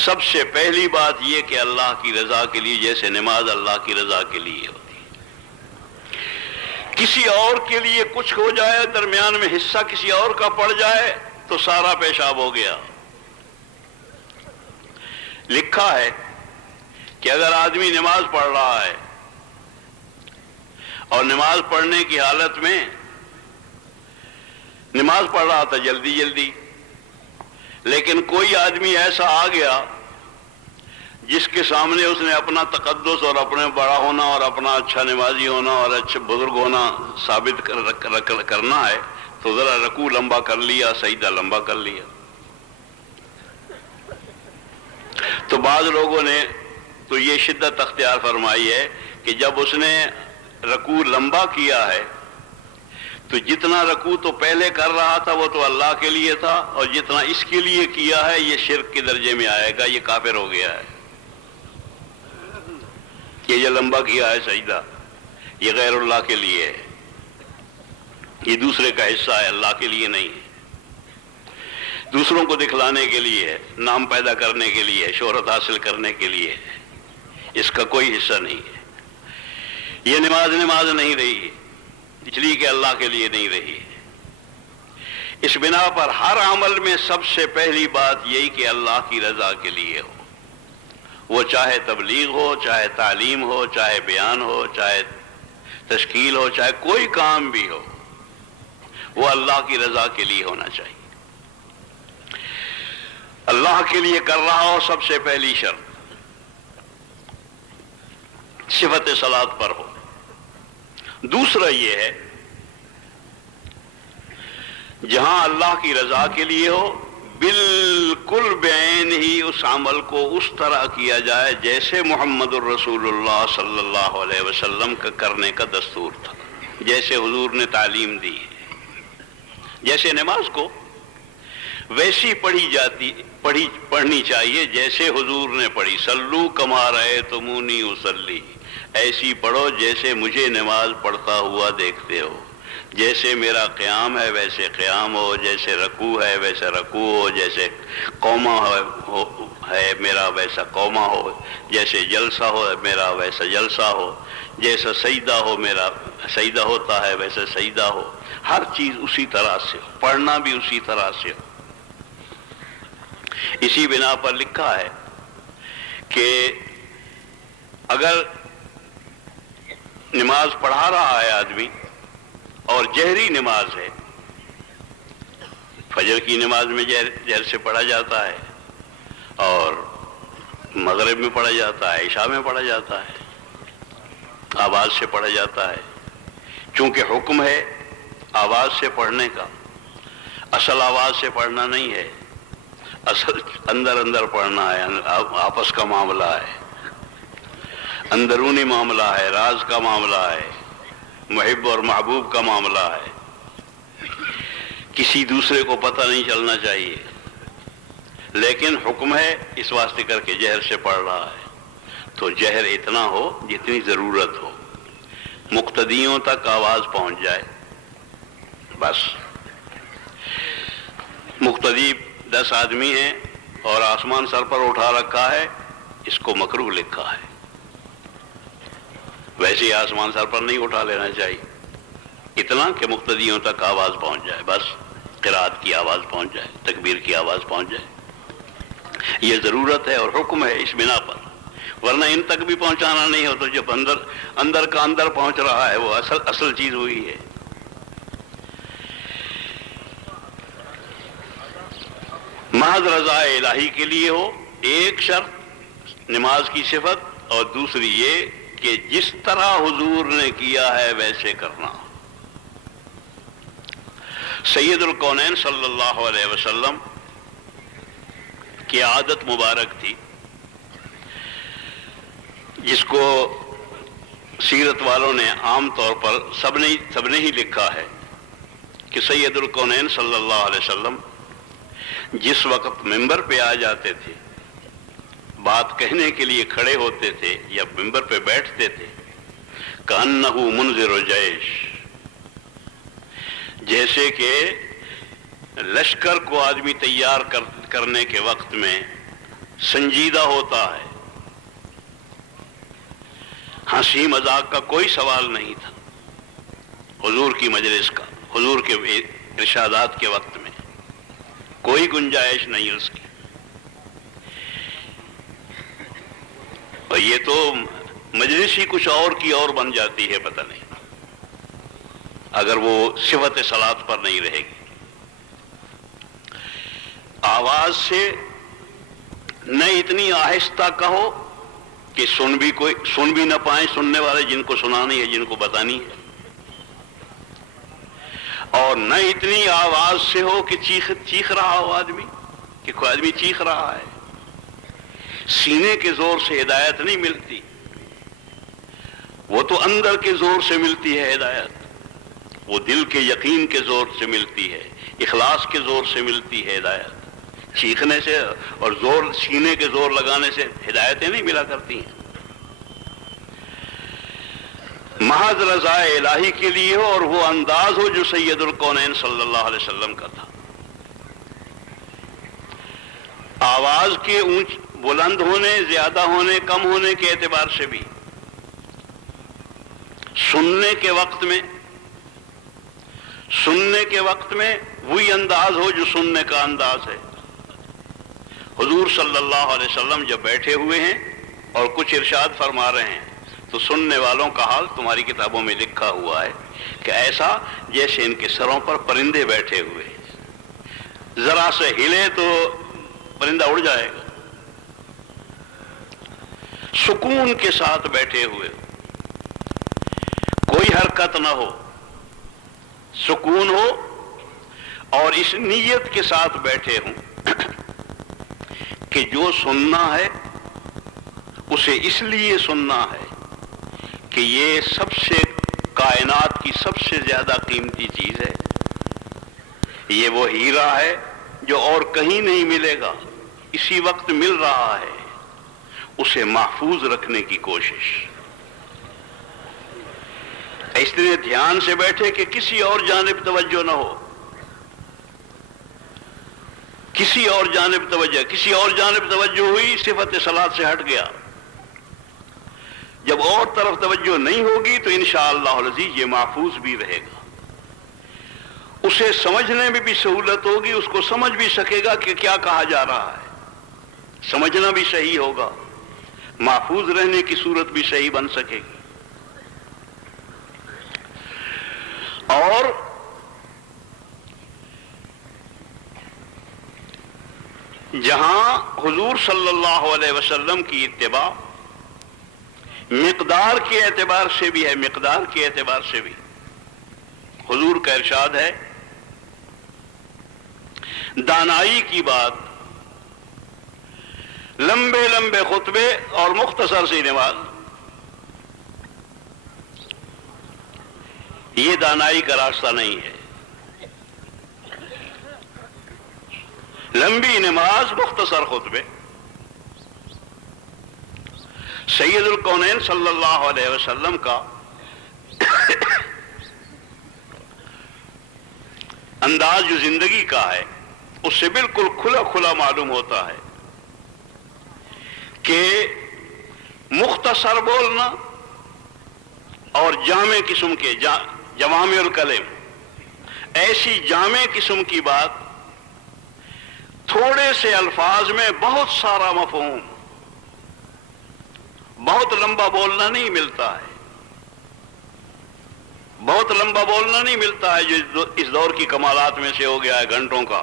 سب سے پہلی بات یہ کہ اللہ کی رضا کے لیے، جیسے نماز اللہ کی رضا کے لیے ہوتی ہے۔ کسی اور کے لیے کچھ ہو جائے، درمیان میں حصہ کسی اور کا پڑ جائے تو سارا پیشاب ہو گیا۔ لکھا ہے کہ اگر آدمی نماز پڑھ رہا ہے اور نماز پڑھنے کی حالت میں نماز پڑھ رہا تھا جلدی جلدی، لیکن کوئی آدمی ایسا آ گیا جس کے سامنے اس نے اپنا تقدس اور اپنے بڑا ہونا اور اپنا اچھا نمازی ہونا اور اچھے بزرگ ہونا ثابت کرنا ہے، تو ذرا رکوع لمبا کر لیا، سجدہ لمبا کر لیا۔ تو بعض لوگوں نے تو یہ شدت اختیار فرمائی ہے کہ جب اس نے رکوع لمبا کیا ہے تو جتنا رکوع تو پہلے کر رہا تھا وہ تو اللہ کے لیے تھا، اور جتنا اس کے لیے کیا ہے یہ شرک کے درجے میں آئے گا، یہ کافر ہو گیا ہے. یہ جو لمبا کیا ہے سجدہ یہ غیر اللہ کے لیے ہے، یہ دوسرے کا حصہ ہے، اللہ کے لیے نہیں ہے. دوسروں کو دکھلانے کے لیے ہے، نام پیدا کرنے کے لیے، شہرت حاصل کرنے کے لیے، اس کا کوئی حصہ نہیں ہے. یہ نماز نہیں رہی اس لیے کہ اللہ کے لیے نہیں رہی. اس بنا پر ہر عمل میں سب سے پہلی بات یہی کہ اللہ کی رضا کے لیے ہو. وہ چاہے تبلیغ ہو، چاہے تعلیم ہو، چاہے بیان ہو، چاہے تشکیل ہو، چاہے کوئی کام بھی ہو، وہ اللہ کی رضا کے لیے ہونا چاہیے. اللہ کے لیے کر رہا ہو سب سے پہلی شرط صفت صلاۃ پر ہو. دوسرا یہ ہے جہاں اللہ کی رضا کے لیے ہو بالکل بعین ہی اس عمل کو اس طرح کیا جائے جیسے محمد الرسول اللہ صلی اللہ علیہ وسلم کا کرنے کا دستور تھا، جیسے حضور نے تعلیم دی ہے. جیسے نماز کو ویسی پڑھنی چاہیے جیسے حضور نے پڑھی. صلو کما رأیتمونی اصلی، ایسی پڑھو جیسے مجھے نماز پڑھتا ہوا دیکھتے ہو. جیسے میرا قیام ہے ویسے قیام ہو، جیسے رکوع ہے ویسے رکوع ہو، جیسے قومہ ہے میرا ویسا قومہ ہو، جیسے جلسہ ہو میرا ویسا جلسہ ہو، جیسا سجدہ ہو میرا سجدہ ہوتا ہے ویسا سجدہ ہو. ہر چیز اسی طرح سے ہو، پڑھنا بھی اسی طرح سے ہو. اسی بنا پر لکھا ہے کہ اگر نماز پڑھا رہا ہے آدمی اور جہری نماز ہے، فجر کی نماز میں جہر سے پڑھا جاتا ہے، اور مغرب میں پڑھا جاتا ہے، عشاء میں پڑھا جاتا ہے، آواز سے پڑھا جاتا ہے. چونکہ حکم ہے آواز سے پڑھنے کا، اصل آواز سے پڑھنا نہیں ہے، اصل اندر پڑھنا ہے. آپس کا معاملہ ہے، اندرونی معاملہ ہے، راز کا معاملہ ہے، محب اور محبوب کا معاملہ ہے. کسی دوسرے کو پتہ نہیں چلنا چاہیے، لیکن حکم ہے اس واسطے کر کے جہر سے پڑھ رہا ہے تو جہر اتنا ہو جتنی ضرورت ہو، مقتدیوں تک آواز پہنچ جائے بس. مقتدی 10 آدمی ہیں اور آسمان سر پر اٹھا رکھا ہے، اس کو مکروہ لکھا ہے. ویسے ہی آسمان سر پر نہیں اٹھا لینا چاہیے، اتنا کہ مقتدیوں تک آواز پہنچ جائے بس، قرات کی آواز پہنچ جائے، تکبیر کی آواز پہنچ جائے. یہ ضرورت ہے اور حکم ہے اس بنا پر، ورنہ ان تک بھی پہنچانا نہیں ہو تو جب اندر کا اندر پہنچ رہا ہے وہ اصل چیز وہی ہے. محض رضا الہی کے لیے ہو ایک شرط نماز کی صفت، اور دوسری یہ کہ جس طرح حضور نے کیا ہے ویسے کرنا. سید الکونین صلی اللہ علیہ وسلم کی عادت مبارک تھی، جس کو سیرت والوں نے عام طور پر سب نے ہی لکھا ہے کہ سید الکونین صلی اللہ علیہ وسلم جس وقت ممبر پہ آ جاتے تھے، بات کہنے کے لیے کھڑے ہوتے تھے یا ممبر پہ بیٹھتے تھے، کأنہ منذر جیش، جیسے کہ لشکر کو آدمی تیار کرنے کے وقت میں سنجیدہ ہوتا ہے. ہنسی مذاق کا کوئی سوال نہیں تھا حضور کی مجلس کا، حضور کے ارشادات کے وقت میں کوئی گنجائش نہیں اس کی. اور یہ تو مجلس ہی کچھ اور کی اور بن جاتی ہے، پتہ نہیں اگر وہ صفت صلاۃ پر نہیں رہے گی. آواز سے نہ اتنی آہستہ کہو کہ سن بھی نہ پائیں سننے والے، جن کو سنانی ہے، جن کو بتانی ہے، اور نہ اتنی آواز سے ہو کہ چیخ رہا ہو آدمی، کہ کوئی آدمی چیخ رہا ہے. سینے کے زور سے ہدایت نہیں ملتی، وہ تو اندر کے زور سے ملتی ہے ہدایت. وہ دل کے یقین کے زور سے ملتی ہے، اخلاص کے زور سے ملتی ہے ہدایت، چیخنے سے اور زور سینے کے زور لگانے سے ہدایتیں نہیں ملا کرتی ہیں۔ محض رضا الہی کے لیے ہو اور وہ انداز ہو جو سید الکونین صلی اللہ علیہ وسلم کا تھا۔ آواز کے اونچ بلند ہونے، زیادہ ہونے، کم ہونے کے اعتبار سے بھی، سننے کے وقت میں وہی انداز ہو جو سننے کا انداز ہے۔ حضور صلی اللہ علیہ وسلم جب بیٹھے ہوئے ہیں اور کچھ ارشاد فرما رہے ہیں تو سننے والوں کا حال تمہاری کتابوں میں لکھا ہوا ہے کہ ایسا جیسے ان کے سروں پر پرندے بیٹھے ہوئے ہیں، ذرا سے ہلے تو پرندہ اڑ جائے گا، سکون کے ساتھ بیٹھے ہوئے، کوئی حرکت نہ ہو، سکون ہو، اور اس نیت کے ساتھ بیٹھے ہوں کہ جو سننا ہے اسے اس لیے سننا ہے کہ یہ سب سے کائنات کی سب سے زیادہ قیمتی چیز ہے، یہ وہ ہیرا ہے جو اور کہیں نہیں ملے گا، اسی وقت مل رہا ہے، اسے محفوظ رکھنے کی کوشش۔ اس لیے دھیان سے بیٹھے کہ کسی اور جانب توجہ نہ ہو، کسی اور جانب توجہ ہوئی صفت صلاۃ سے ہٹ گیا۔ جب اور طرف توجہ نہیں ہوگی تو انشاءاللہ العزیز یہ محفوظ بھی رہے گا، اسے سمجھنے میں بھی سہولت ہوگی، اس کو سمجھ بھی سکے گا کہ کیا کہا جا رہا ہے، سمجھنا بھی صحیح ہوگا، محفوظ رہنے کی صورت بھی صحیح بن سکے گی۔ اور جہاں حضور صلی اللہ علیہ وسلم کی اتباع مقدار کے اعتبار سے بھی ہے، مقدار کے اعتبار سے بھی حضور کا ارشاد ہے، دانائی کی بات، لمبے لمبے خطبے اور مختصر سی نماز، یہ دانائی کا راستہ نہیں ہے۔ لمبی نماز، مختصر خطبے، سید الکونین صلی اللہ علیہ وسلم کا انداز جو زندگی کا ہے اس سے بالکل کھلا کھلا معلوم ہوتا ہے کہ مختصر بولنا اور جامع قسم کے جوامع الکلم، ایسی جامع قسم کی بات، تھوڑے سے الفاظ میں بہت سارا مفہوم، بہت لمبا بولنا نہیں ملتا ہے، بہت لمبا بولنا نہیں ملتا ہے جو اس دور کی کمالات میں سے ہو گیا ہے گھنٹوں کا،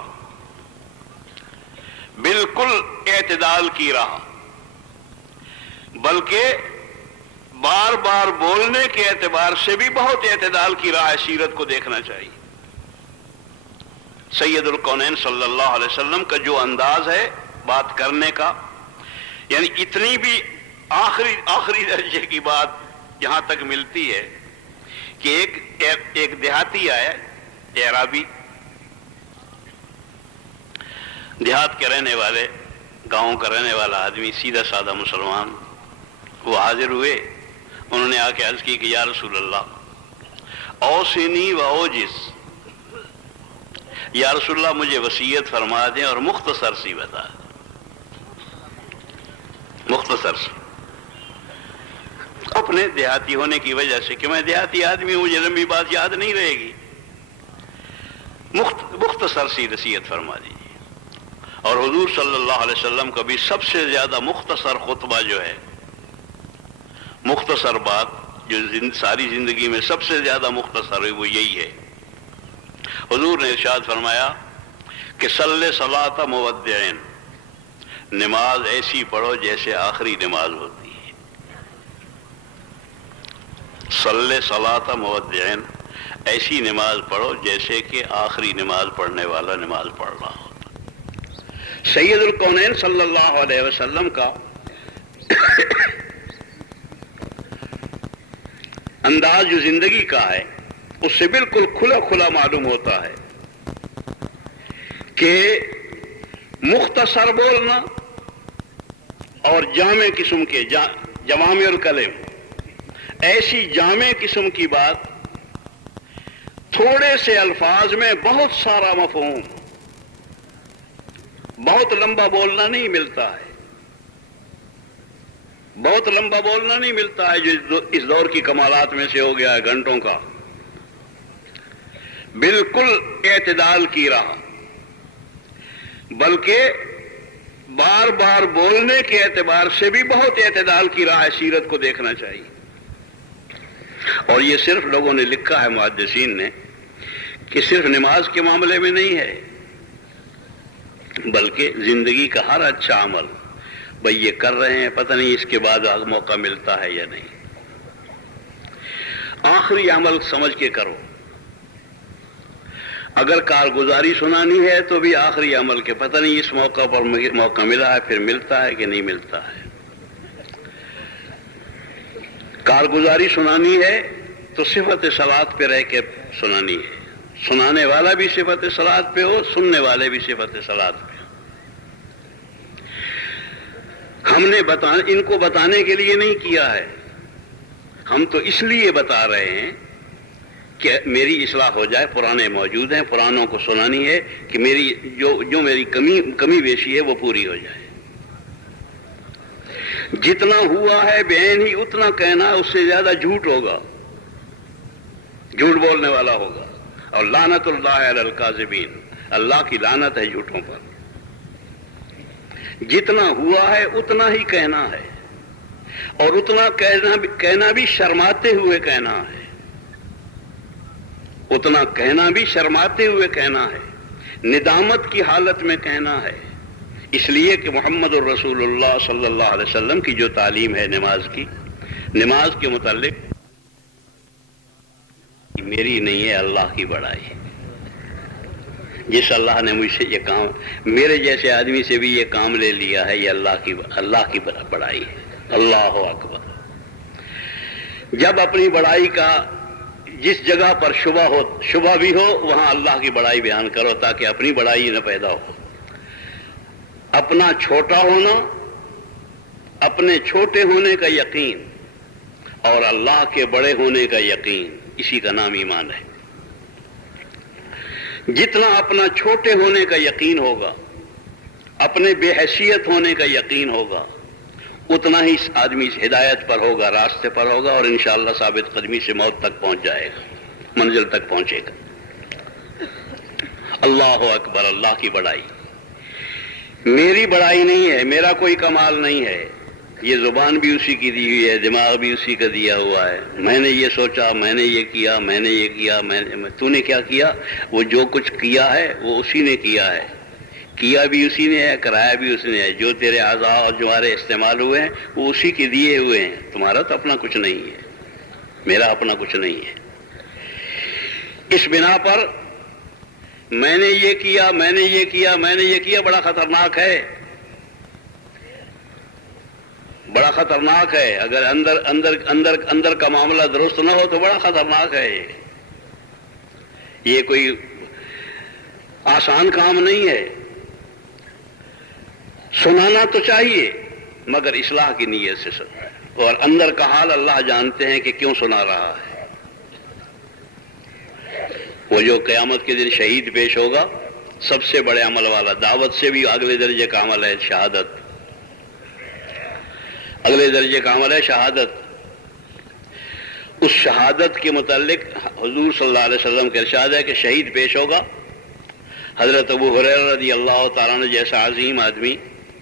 بالکل اعتدال کی راہ، بلکہ بار بار بولنے کے اعتبار سے بھی بہت اعتدال کی راہ سیرت کو دیکھنا چاہیے۔ سید الکونین صلی اللہ علیہ وسلم کا جو انداز ہے بات کرنے کا، یعنی اتنی بھی آخری درجے کی بات یہاں تک ملتی ہے کہ ایک دیہاتی آیا، اعرابی، دیہات کے رہنے والے، گاؤں کا رہنے والا آدمی، سیدھا سادہ مسلمان، وہ حاضر ہوئے، انہوں نے آ کے عرض کی کہ یا رسول اللہ اوصنی و اوجز، یا رسول اللہ مجھے وصیت فرما دیں اور مختصر سی بتا دیں، مختصر سی، اپنے دیہاتی ہونے کی وجہ سے کہ میں دیہاتی آدمی ہوں، مجھے لمبی بات یاد نہیں رہے گی، مختصر سی نصیحت فرما دیجیے۔ اور حضور صلی اللہ علیہ وسلم کا بھی سب سے زیادہ مختصر خطبہ جو ہے، مختصر بات جو ساری زندگی میں سب سے زیادہ مختصر ہے وہ یہی ہے۔ حضور نے ارشاد فرمایا کہ صلی صلاۃ مودعین، نماز ایسی پڑھو جیسے آخری نماز ہوتی ہے، صلی صلاۃ مودعین، ایسی نماز پڑھو جیسے کہ آخری نماز پڑھنے والا نماز پڑھ رہا ہوتا۔ سید الکونین صلی اللہ علیہ وسلم کا انداز جو زندگی کا ہے اس سے بالکل کھلا کھلا معلوم ہوتا ہے کہ مختصر بولنا اور جامع قسم کے جوامع الکلم، ایسی جامع قسم کی بات، تھوڑے سے الفاظ میں بہت سارا مفہوم، بہت لمبا بولنا نہیں ملتا ہے، بہت لمبا بولنا نہیں ملتا ہے جو اس دور کی کمالات میں سے ہو گیا ہے گھنٹوں کا. بالکل اعتدال کی راہ، بلکہ بار بار بولنے کے اعتبار سے بھی بہت اعتدال کی راہ سیرت کو دیکھنا چاہیے. اور یہ صرف لوگوں نے لکھا ہے محدثین نے کہ صرف نماز کے معاملے میں نہیں ہے، بلکہ زندگی کا ہر اچھا عمل، بھئی یہ کر رہے ہیں، پتہ نہیں اس کے بعد موقع ملتا ہے یا نہیں. آخری عمل سمجھ کے کرو. اگر کارگزاری سنانی ہے تو بھی آخری عمل کے پتہ نہیں اس موقع پر موقع ملا ہے، پھر ملتا ہے کہ نہیں ملتا ہے. کارگزاری سنانی ہے تو صفت صلات پہ رہ کے سنانی ہے، سنانے والا بھی صفت صلات پہ ہو، سننے والے بھی صفت صلات پہ. ہم نے ان کو بتانے کے لیے نہیں کیا ہے، ہم تو اس لیے بتا رہے ہیں کہ میری اصلاح ہو جائے. پرانے موجود ہیں، پرانوں کو سنانی ہے کہ میری جو میری کمی بیشی ہے وہ پوری ہو جائے. جتنا ہوا ہے بعین ہی اتنا کہنا، اس سے زیادہ جھوٹ ہوگا، جھوٹ بولنے والا ہوگا. اور لعنت اللہ علی الکاذبین، اللہ کی لعنت ہے جھوٹوں پر. جتنا ہوا ہے اتنا ہی کہنا ہے، اور اتنا کہنا بھی شرماتے ہوئے کہنا ہے، اتنا کہنا بھی شرماتے ہوئے کہنا ہے، ندامت کی حالت میں کہنا ہے. اس لیے کہ محمد الرسول اللہ صلی اللہ علیہ وسلم کی جو تعلیم ہے نماز کے متعلق، میری نہیں ہے، اللہ کی بڑائی. جس اللہ نے مجھ سے یہ کام، میرے جیسے آدمی سے بھی یہ کام لے لیا ہے، یہ اللہ کی بڑائی ہے. اللہ اکبر. جب اپنی بڑائی کا جس جگہ پر شبہ بھی ہو وہاں اللہ کی بڑائی بیان کرو، تاکہ اپنی بڑائی نہ پیدا ہو. اپنا چھوٹا ہونا، اپنے چھوٹے ہونے کا یقین اور اللہ کے بڑے ہونے کا یقین، اسی کا نام ایمان ہے. جتنا اپنا چھوٹے ہونے کا یقین ہوگا، اپنے بے حیثیت ہونے کا یقین ہوگا، اتنا ہی آدمی ہدایت پر ہوگا، راستے پر ہوگا، اور انشاءاللہ ثابت قدمی سے موت تک پہنچ جائے گا، منزل تک پہنچے گا. اللہ اکبر. اللہ کی بڑائی. میری بڑائی نہیں ہے، میرا کوئی کمال نہیں ہے. یہ زبان بھی اسی کی دی ہوئی ہے، دماغ بھی اسی کا دیا ہوا ہے. میں نے یہ سوچا، میں نے یہ کیا، میں نے یہ کیا، تو نے کیا کیا؟ وہ جو کچھ کیا ہے وہ اسی نے کیا ہے، کیا بھی اسی نے ہے، کرایا بھی اسی نے ہے. جو تیرے اعضاء اور تمہارے استعمال ہوئے ہیں وہ اسی کے دیے ہوئے ہیں. تمہارا تو اپنا کچھ نہیں ہے، میرا اپنا کچھ نہیں ہے. اس بنا پر میں نے یہ کیا، میں نے یہ کیا، میں نے یہ کیا بڑا خطرناک ہے، بڑا خطرناک ہے. اگر اندر کا معاملہ درست نہ ہو تو بڑا خطرناک ہے. یہ کوئی آسان کام نہیں ہے. سنانا تو چاہیے مگر اصلاح کی نیت سے سننا، اور اندر کا حال اللہ جانتے ہیں کہ کیوں سنا رہا ہے. وہ جو قیامت کے دن شہید پیش ہوگا، سب سے بڑے عمل والا، دعوت سے بھی اگلے درجے کا عمل ہے شہادت. اگلے درجے کا عمل ہے شہادت. اس شہادت کے متعلق حضور صلی اللہ علیہ وسلم کا ارشاد ہے کہ شہید پیش ہوگا. حضرت ابو ہریرہ رضی اللہ تعالیٰ عنہ جیسا عظیم آدمی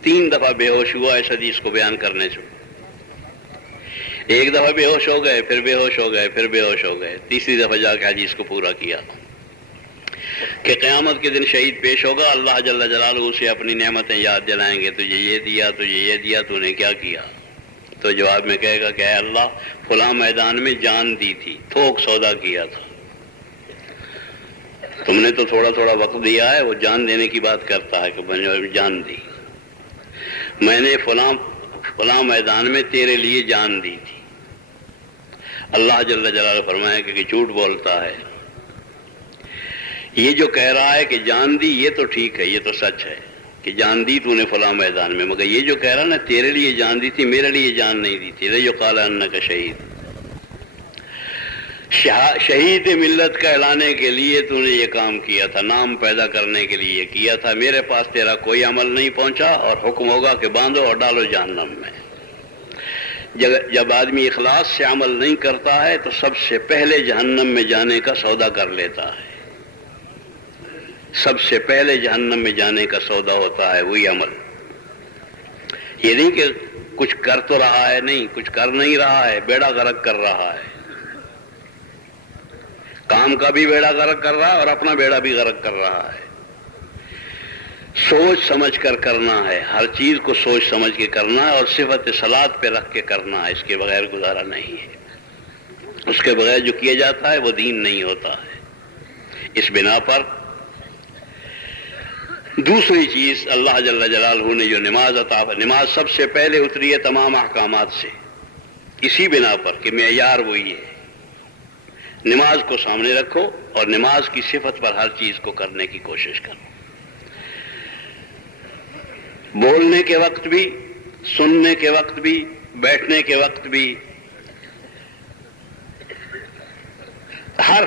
3 دفعہ بے ہوش ہوا اس حدیث کو بیان کرنے سے. ایک دفعہ بے ہوش ہو گئے، پھر بے ہوش ہو گئے، پھر بے ہوش ہو گئے، تیسری دفعہ جا کے حدیث کو پورا کیا کہ قیامت کے دن شہید پیش ہوگا. اللہ جل جلالہ سے اپنی نعمتیں یاد دلائیں گے، تجھے یہ دیا، تجھے یہ دیا، تو نے کیا کیا؟ تو جواب میں کہے گا کہ اے اللہ، فلاں میدان میں جان دی تھی، تھوک سودا کیا تھا. تم نے تو تھوڑا تھوڑا وقت دیا ہے. وہ جان دینے کی بات کرتا ہے کہ میں نے جان دی، میں نے فلاں میدان میں تیرے لیے جان دی تھی، اللہ جل جلالہ فرمایا کہ جھوٹ بولتا ہے، یہ جو کہہ رہا ہے کہ جان دی یہ تو ٹھیک ہے، یہ تو سچ ہے کہ جان دی تو نے فلاں میدان میں، مگر یہ جو کہہ رہا نا تیرے لیے جان دی تھی، میرے لیے جان نہیں دی تھی، جو قال انک شہید، شہید ملت کہلانے کے لیے تو نے یہ کام کیا تھا، نام پیدا کرنے کے لیے یہ کیا تھا، میرے پاس تیرا کوئی عمل نہیں پہنچا اور حکم ہوگا کہ باندھو اور ڈالو جہنم میں۔ جب آدمی اخلاص سے عمل نہیں کرتا ہے تو سب سے پہلے جہنم میں جانے کا سودا کر لیتا ہے، سب سے پہلے جہنم میں جانے کا سودا ہوتا ہے وہی عمل۔ یہ نہیں کہ کچھ کر تو رہا ہے، نہیں، کچھ کر نہیں رہا ہے، بیڑا غرق کر رہا ہے، کام کا بھی بیڑا غرق کر رہا ہے اور اپنا بیڑا بھی غرق کر رہا ہے۔ سوچ سمجھ کر کرنا ہے، ہر چیز کو سوچ سمجھ کے کرنا ہے اور صفت صلاۃ پہ رکھ کے کرنا ہے، اس کے بغیر گزارا نہیں ہے، اس کے بغیر جو کیا جاتا ہے وہ دین نہیں ہوتا ہے۔ اس بنا پر دوسری چیز اللہ جل جلالہ نے جو نماز عطا، نماز سب سے پہلے اتری ہے تمام احکامات سے، اسی بنا پر کہ معیار وہی ہے، نماز کو سامنے رکھو اور نماز کی صفت پر ہر چیز کو کرنے کی کوشش کرو، بولنے کے وقت بھی، سننے کے وقت بھی، بیٹھنے کے وقت بھی، ہر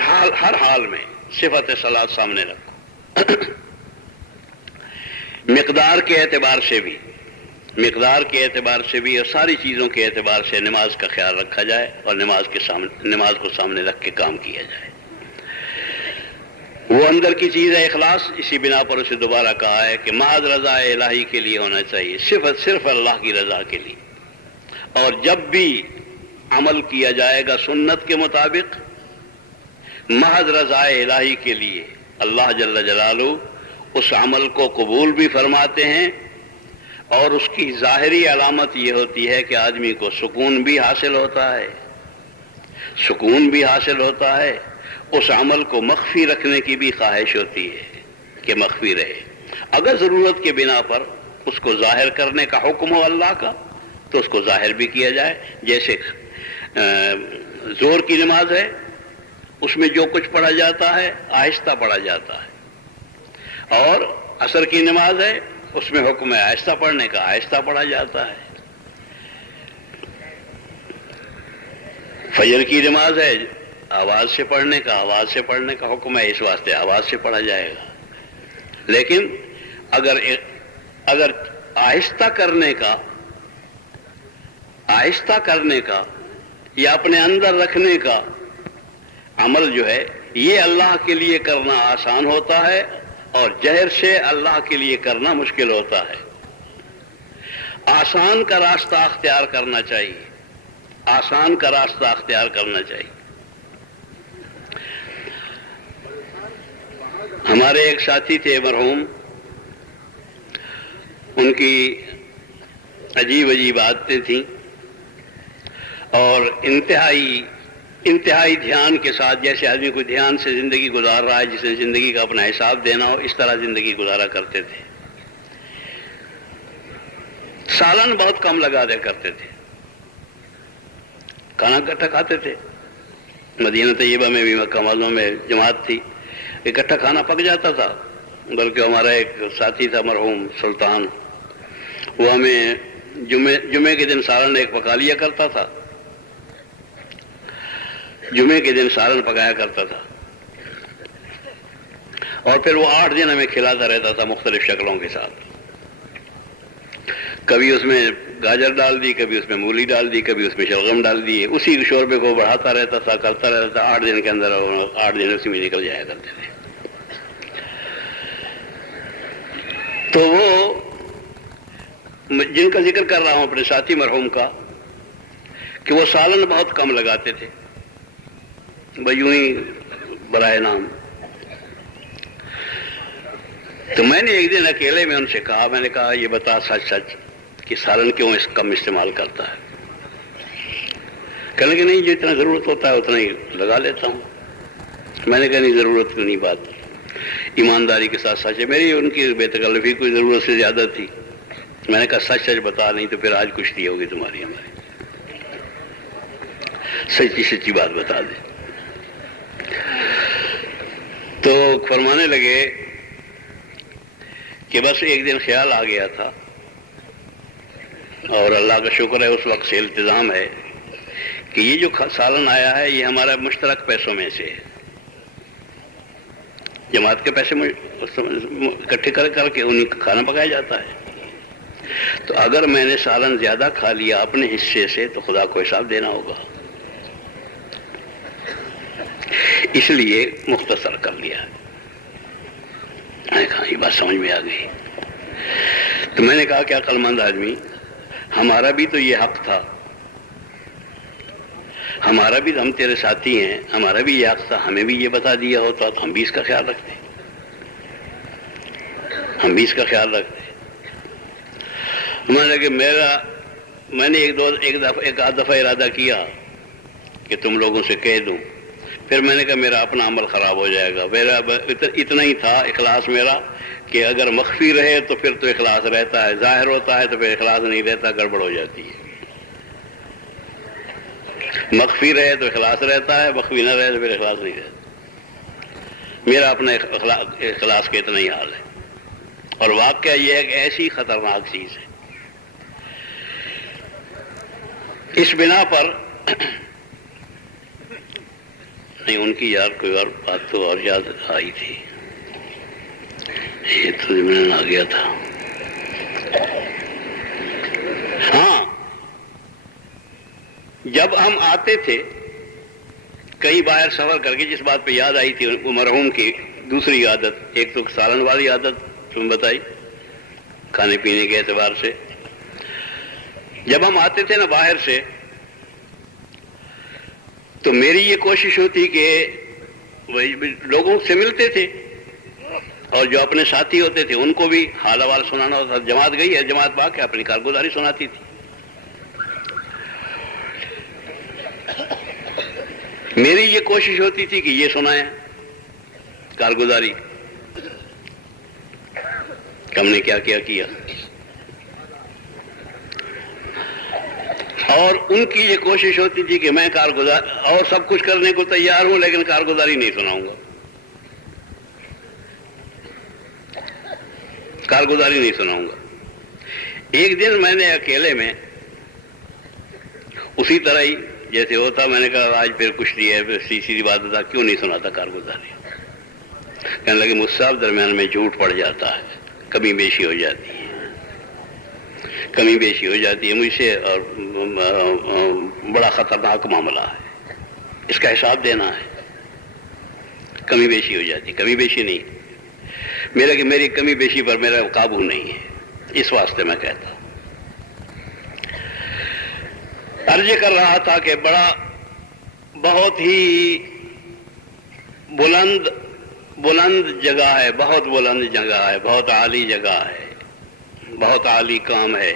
حال میں صفت صلاۃ سامنے رکھو۔ مقدار کے اعتبار سے بھی اور ساری چیزوں کے اعتبار سے نماز کا خیال رکھا جائے اور نماز کو سامنے رکھ کے کام کیا جائے۔ وہ اندر کی چیز ہے اخلاص، اسی بنا پر اسے دوبارہ کہا ہے کہ محض رضا الہی کے لیے ہونا چاہیے، صرف اللہ کی رضا کے لیے، اور جب بھی عمل کیا جائے گا سنت کے مطابق محض رضا الہی کے لیے، اللہ جل جلالہ اس عمل کو قبول بھی فرماتے ہیں، اور اس کی ظاہری علامت یہ ہوتی ہے کہ آدمی کو سکون بھی حاصل ہوتا ہے، اس عمل کو مخفی رکھنے کی بھی خواہش ہوتی ہے کہ مخفی رہے، اگر ضرورت کے بنا پر اس کو ظاہر کرنے کا حکم ہو اللہ کا تو اس کو ظاہر بھی کیا جائے، جیسے زور کی نماز ہے، اس میں جو کچھ پڑھا جاتا ہے آہستہ پڑھا جاتا ہے، اور عصر کی نماز ہے، اس میں حکم ہے آہستہ پڑھنے کا، آہستہ پڑھا جاتا ہے، فجر کی نماز ہے، آواز سے پڑھنے کا حکم ہے، اس واسطے آواز سے پڑھا جائے گا، لیکن اگر آہستہ کرنے کا یا اپنے اندر رکھنے کا عمل جو ہے یہ اللہ کے لیے کرنا آسان ہوتا ہے اور جہر سے اللہ کے لیے کرنا مشکل ہوتا ہے۔ آسان کا راستہ اختیار کرنا چاہیے، ہمارے ایک ساتھی تھے مرحوم، ان کی عجیب عادتیں تھیں اور انتہائی دھیان کے ساتھ، جیسے آدمی کوئی دھیان سے زندگی گزار رہا ہے، جسے زندگی کا اپنا حساب دینا ہو، اس طرح زندگی گزارا کرتے تھے۔ سالن بہت کم لگا دیا کرتے تھے، کھانا اکٹھا کھاتے تھے، مدینہ طیبہ میں بھی مکہ معظمہ میں جماعت تھی، اکٹھا کھانا پک جاتا تھا، بلکہ ہمارا ایک ساتھی تھا مرحوم سلطان، وہ ہمیں جمعے کے دن سالن ایک پکا لیا کرتا تھا، جمعے کے دن سالن پکایا کرتا تھا، اور پھر وہ 8 دن ہمیں کھلاتا رہتا تھا مختلف شکلوں کے ساتھ، کبھی اس میں گاجر ڈال دی، کبھی اس میں مولی ڈال دی، کبھی اس میں شلغم ڈال دی، اسی شوربے کو بڑھاتا رہتا تھا، کرتا رہتا تھا، 8 دن کے اندر 8 دن اسی میں نکل جایا کرتے تھے۔ تو وہ جن کا ذکر کر رہا ہوں اپنے ساتھی مرحوم کا، کہ وہ سالن بہت کم لگاتے تھے، بھائی یوں ہی برائے نام۔ تو میں نے ایک دن اکیلے میں ان سے کہا، میں نے کہا یہ بتا سچ کہ سالن کیوں کم استعمال کرتا ہے؟ کہنے کہ نہیں، جو اتنا ضرورت ہوتا ہے اتنا ہی لگا لیتا ہوں۔ میں نے کہا نہیں، ضرورت کی نہیں بات، ایمانداری کے ساتھ سچ ہے، میری ان کی بے تکلفی کوئی ضرورت سے زیادہ تھی، میں نے کہا سچ بتا، نہیں تو پھر آج کشتی ہوگی تمہاری ہماری۔ سچی سچی بات بتا دیں۔ تو فرمانے لگے کہ بس ایک دن خیال آ گیا تھا، اور اللہ کا شکر ہے اس وقت سے التزام ہے کہ یہ جو سالن آیا ہے یہ ہمارا مشترک پیسوں میں سے ہے، جماعت کے پیسے اکٹھے کر کے انہیں کا کھانا پکایا جاتا ہے۔ تو اگر میں نے سالن زیادہ کھا لیا اپنے حصے سے تو خدا کو حساب دینا ہوگا، اس لیے مختصر کر لیا۔ میں نے کہا یہ بات سمجھ میں آ گئی۔ تو میں نے کہا کہ عقل مند آدمی، ہمارا بھی تو یہ حق تھا، ہمارا بھی، ہم تیرے ساتھی ہیں، ہمارا بھی یہ حق تھا، ہمیں بھی یہ بتا دیا ہوتا تو ہم بھی اس کا خیال رکھتے، ہم بھی اس کا خیال رکھتے۔ میں نے ایک آدھ دفعہ ارادہ کیا کہ تم لوگوں سے کہہ دوں، پھر میں نے کہا میرا اپنا عمل خراب ہو جائے گا۔ میرا اتنا ہی تھا اخلاص میرا کہ اگر مخفی رہے تو پھر تو اخلاص رہتا ہے، ظاہر ہوتا ہے تو پھر اخلاص نہیں رہتا، گڑبڑ ہو جاتی ہے۔ مخفی رہے تو اخلاص رہتا ہے، مخفی نہ رہے تو پھر اخلاص نہیں رہتا۔ میرا اپنا اخلاص کا اتنا ہی حال ہے، اور واقعہ یہ ہے کہ ایسی خطرناک چیز ہے۔ اس بنا پر نہیں، ان کی یار کوئی اور بات تو اور یاد آئی تھی، یہ تو ضمن آ گیا تھا۔ ہاں، جب ہم آتے تھے کئی باہر سفر کر کے، جس بات پہ یاد آئی تھی مرحوم کی دوسری عادت، ایک تو سالن والی عادت تم بتائی کھانے پینے کے اعتبار سے، جب ہم آتے تھے نا باہر سے تو میری یہ کوشش ہوتی کہ وہی لوگوں سے ملتے تھے اور جو اپنے ساتھی ہوتے تھے ان کو بھی حال حوال سنانا ہوتا۔ جماعت گئی ہے، جماعت پا کے اپنی کارگزاری سناتی تھی۔ میری یہ کوشش ہوتی تھی کہ یہ سنائیں کارگزاری ہم نے کیا کیا، اور ان کی یہ کوشش ہوتی تھی کہ میں کارگزار اور سب کچھ کرنے کو تیار ہوں لیکن کارگزاری نہیں سناؤں گا، کارگزاری نہیں سناؤں گا۔ ایک دن میں نے اکیلے میں اسی طرح ہی جیسے ہوتا، میں نے کہا آج پھر کچھ نہیں ہے، پھر سیدھی بات بتا کیوں نہیں سناتا کارگزاری؟ کہنے لگے مجھ سے آپ درمیان میں جھوٹ پڑ جاتا ہے، کمی بیشی ہو جاتی ہے، کمی بیشی ہو جاتی ہے مجھ سے، اور بڑا خطرناک معاملہ ہے، اس کا حساب دینا ہے، کمی بیشی ہو جاتی، کمی بیشی نہیں میری کمی بیشی پر میرا قابو نہیں ہے، اس واسطے میں کہتا ہوں۔ عرض کر رہا تھا کہ بہت ہی بلند جگہ ہے، بہت بلند جگہ ہے، بہت عالی جگہ ہے، بہت عالی کام ہے،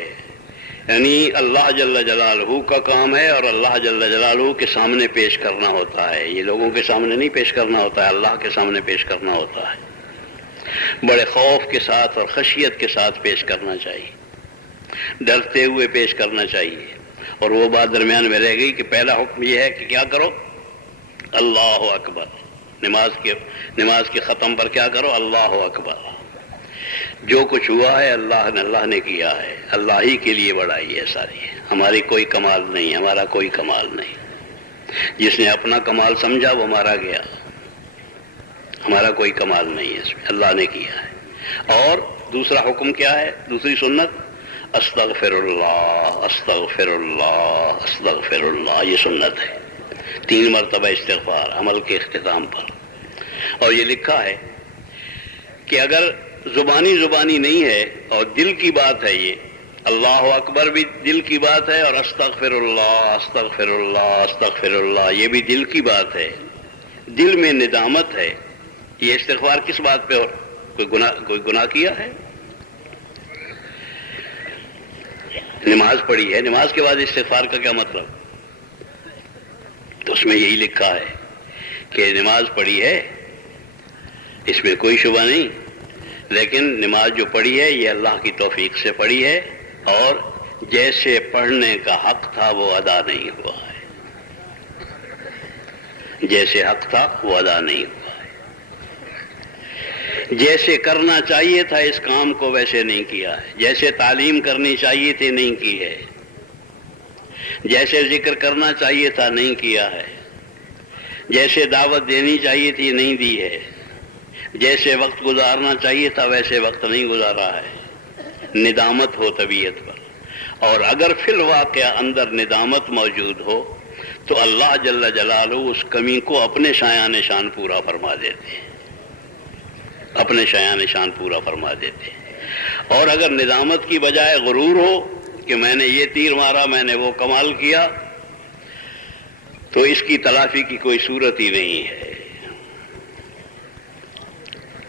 یعنی اللہ جل جلالہ کا کام ہے، اور اللہ جل جلالہ کے سامنے پیش کرنا ہوتا ہے، یہ لوگوں کے سامنے نہیں پیش کرنا ہوتا ہے، اللہ کے سامنے پیش کرنا ہوتا ہے، بڑے خوف کے ساتھ اور خشیت کے ساتھ پیش کرنا چاہیے، ڈرتے ہوئے پیش کرنا چاہیے۔ اور وہ بات درمیان میں رہ گئی کہ پہلا حکم یہ ہے کہ کیا کرو؟ اللہ اکبر، نماز کے ختم پر کیا کرو؟ اللہ اکبر، جو کچھ ہوا ہے اللہ نے کیا ہے، اللہ ہی کے لیے بڑائی ہے ساری، ہماری کوئی کمال نہیں، ہمارا کوئی کمال نہیں، جس نے اپنا کمال سمجھا وہ مارا گیا، ہمارا کوئی کمال نہیں ہے اس میں، اللہ نے کیا ہے۔ اور دوسرا حکم کیا ہے؟ دوسری سنت استغفر اللہ استغفر اللہ استغفر اللہ، یہ سنت ہے، 3 مرتبہ استغفار عمل کے اختتام پر۔ اور یہ لکھا ہے کہ اگر زبانی نہیں ہے اور دل کی بات ہے، یہ اللہ اکبر بھی دل کی بات ہے، اور استغفر اللہ استغفر اللہ استغفر اللہ یہ بھی دل کی بات ہے، دل میں ندامت ہے۔ یہ استغفار کس بات پہ؟ اور کوئی گناہ کیا ہے؟ نماز پڑھی ہے، نماز کے بعد استغفار کا کیا مطلب؟ تو اس میں یہی لکھا ہے کہ نماز پڑھی ہے، اس میں کوئی شبہ نہیں، لیکن نماز جو پڑھی ہے یہ اللہ کی توفیق سے پڑھی ہے، اور جیسے پڑھنے کا حق تھا وہ ادا نہیں ہوا ہے۔ جیسے حق تھا وہ ادا نہیں ہوا، جیسے کرنا چاہیے تھا اس کام کو ویسے نہیں کیا ہے، جیسے تعلیم کرنی چاہیے تھی نہیں کی ہے، جیسے ذکر کرنا چاہیے تھا نہیں کیا ہے، جیسے دعوت دینی چاہیے تھی نہیں دی ہے، جیسے وقت گزارنا چاہیے تھا ویسے وقت نہیں گزارا ہے۔ ندامت ہو طبیعت پر، اور اگر فی الواقعہ اندر ندامت موجود ہو تو اللہ جل جلالہ اس کمی کو اپنے شایان شان پورا فرما دیتے ہیں، اپنے شایان شان پورا فرما دیتے ہیں۔ اور اگر ندامت کی بجائے غرور ہو کہ میں نے یہ تیر مارا، میں نے وہ کمال کیا، تو اس کی تلافی کی کوئی صورت ہی نہیں ہے،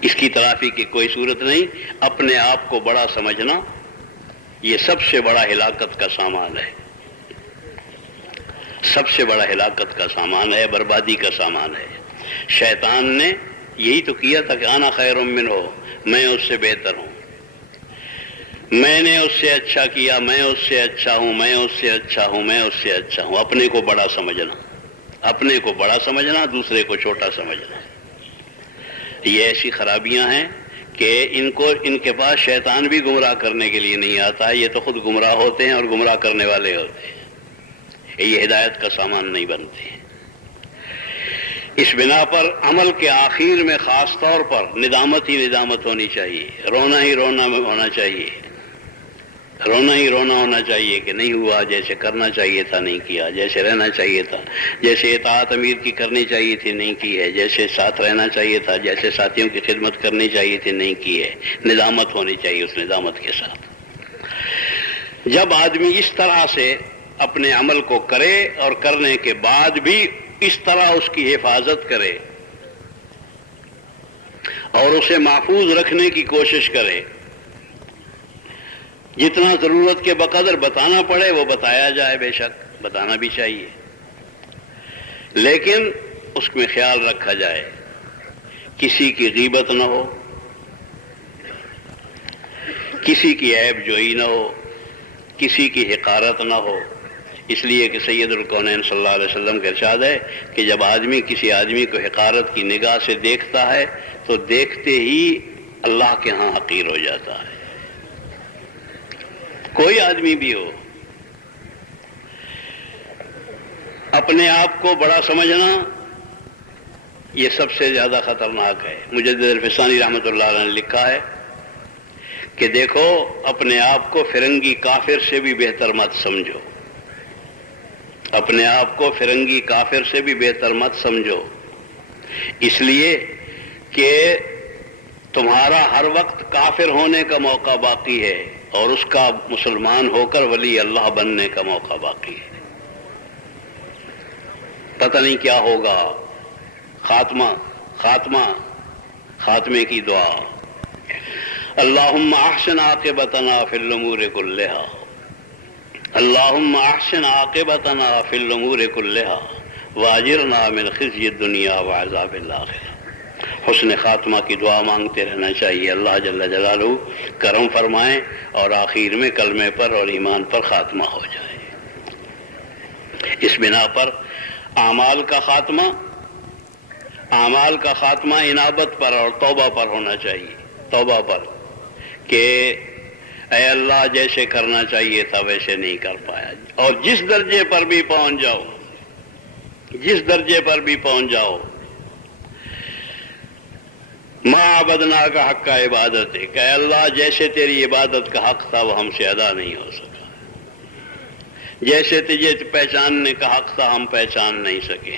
اس کی تلافی کی کوئی صورت نہیں۔ اپنے آپ کو بڑا سمجھنا یہ سب سے بڑا ہلاکت کا سامان ہے، سب سے بڑا ہلاکت کا سامان ہے، بربادی کا سامان ہے۔ شیطان نے یہی تو کیا تھا کہ انا خیر منہ، میں اس سے بہتر ہوں، میں نے اس سے اچھا کیا، میں اس سے اچھا ہوں، میں اس سے اچھا ہوں، میں اس سے اچھا ہوں۔ اپنے کو بڑا سمجھنا، اپنے کو بڑا سمجھنا، دوسرے کو چھوٹا سمجھنا، یہ ایسی خرابیاں ہیں کہ ان کے پاس شیطان بھی گمراہ کرنے کے لیے نہیں آتا، یہ تو خود گمراہ ہوتے ہیں اور گمراہ کرنے والے ہوتے ہیں، یہ ہدایت کا سامان نہیں بنتے۔ اس بنا پر عمل کے آخر میں خاص طور پر ندامت ہی ندامت ہونی چاہیے، رونا ہی رونا ہونا چاہیے، رونا ہی رونا ہونا چاہیے کہ نہیں ہوا جیسے کرنا چاہیے تھا نہیں کیا، جیسے رہنا چاہیے تھا، جیسے اطاعت امیر کی کرنی چاہیے تھی نہیں کی ہے، جیسے ساتھ رہنا چاہیے تھا، جیسے ساتھیوں کی خدمت کرنی چاہیے تھی نہیں کی ہے۔ ندامت ہونی چاہیے اس ندامت کے ساتھ۔ جب آدمی اس طرح سے اپنے عمل کو کرے اور کرنے کے بعد بھی اس طرح اس کی حفاظت کرے اور اسے محفوظ رکھنے کی کوشش کرے، جتنا ضرورت کے بقدر بتانا پڑے وہ بتایا جائے، بے شک بتانا بھی چاہیے، لیکن اس میں خیال رکھا جائے کسی کی غیبت نہ ہو، کسی کی عیب جوئی نہ ہو، کسی کی حقارت نہ ہو، اس لیے کہ سید الکونین صلی اللہ علیہ وسلم کا ارشاد ہے کہ جب آدمی کسی آدمی کو حقارت کی نگاہ سے دیکھتا ہے تو دیکھتے ہی اللہ کے ہاں حقیر ہو جاتا ہے، کوئی آدمی بھی ہو۔ اپنے آپ کو بڑا سمجھنا یہ سب سے زیادہ خطرناک ہے۔ مجدد الفسانی رحمۃ اللہ علیہ نے لکھا ہے کہ دیکھو اپنے آپ کو فرنگی کافر سے بھی بہتر مت سمجھو، اپنے آپ کو فرنگی کافر سے بھی بہتر مت سمجھو، اس لیے کہ تمہارا ہر وقت کافر ہونے کا موقع باقی ہے اور اس کا مسلمان ہو کر ولی اللہ بننے کا موقع باقی ہے۔ پتہ نہیں کیا ہوگا، خاتمے کی دعا، اللہم احسن عاقبتنا فی الامور کلہا، اللہم احسن عاقبتنا فی الامور کلہا واجرنا من خزی الدنیا وعذاب الآخرہ۔ حسن خاتمہ کی دعا مانگتے رہنا چاہیے، اللہ جل جلالہ کرم فرمائیں اور آخر میں کلمے پر اور ایمان پر خاتمہ ہو جائے۔ اس بنا پر اعمال کا خاتمہ انابت پر اور توبہ پر ہونا چاہیے، توبہ پر کہ اے اللہ جیسے کرنا چاہیے تھا ویسے نہیں کر پایا، اور جس درجے پر بھی پہنچ جاؤ ما عبدنا کا حق کا عبادت ہے کہ اے اللہ جیسے تیری عبادت کا حق تھا وہ ہم سے ادا نہیں ہو سکا، جیسے تجھے پہچاننے کا حق تھا ہم پہچان نہیں سکے۔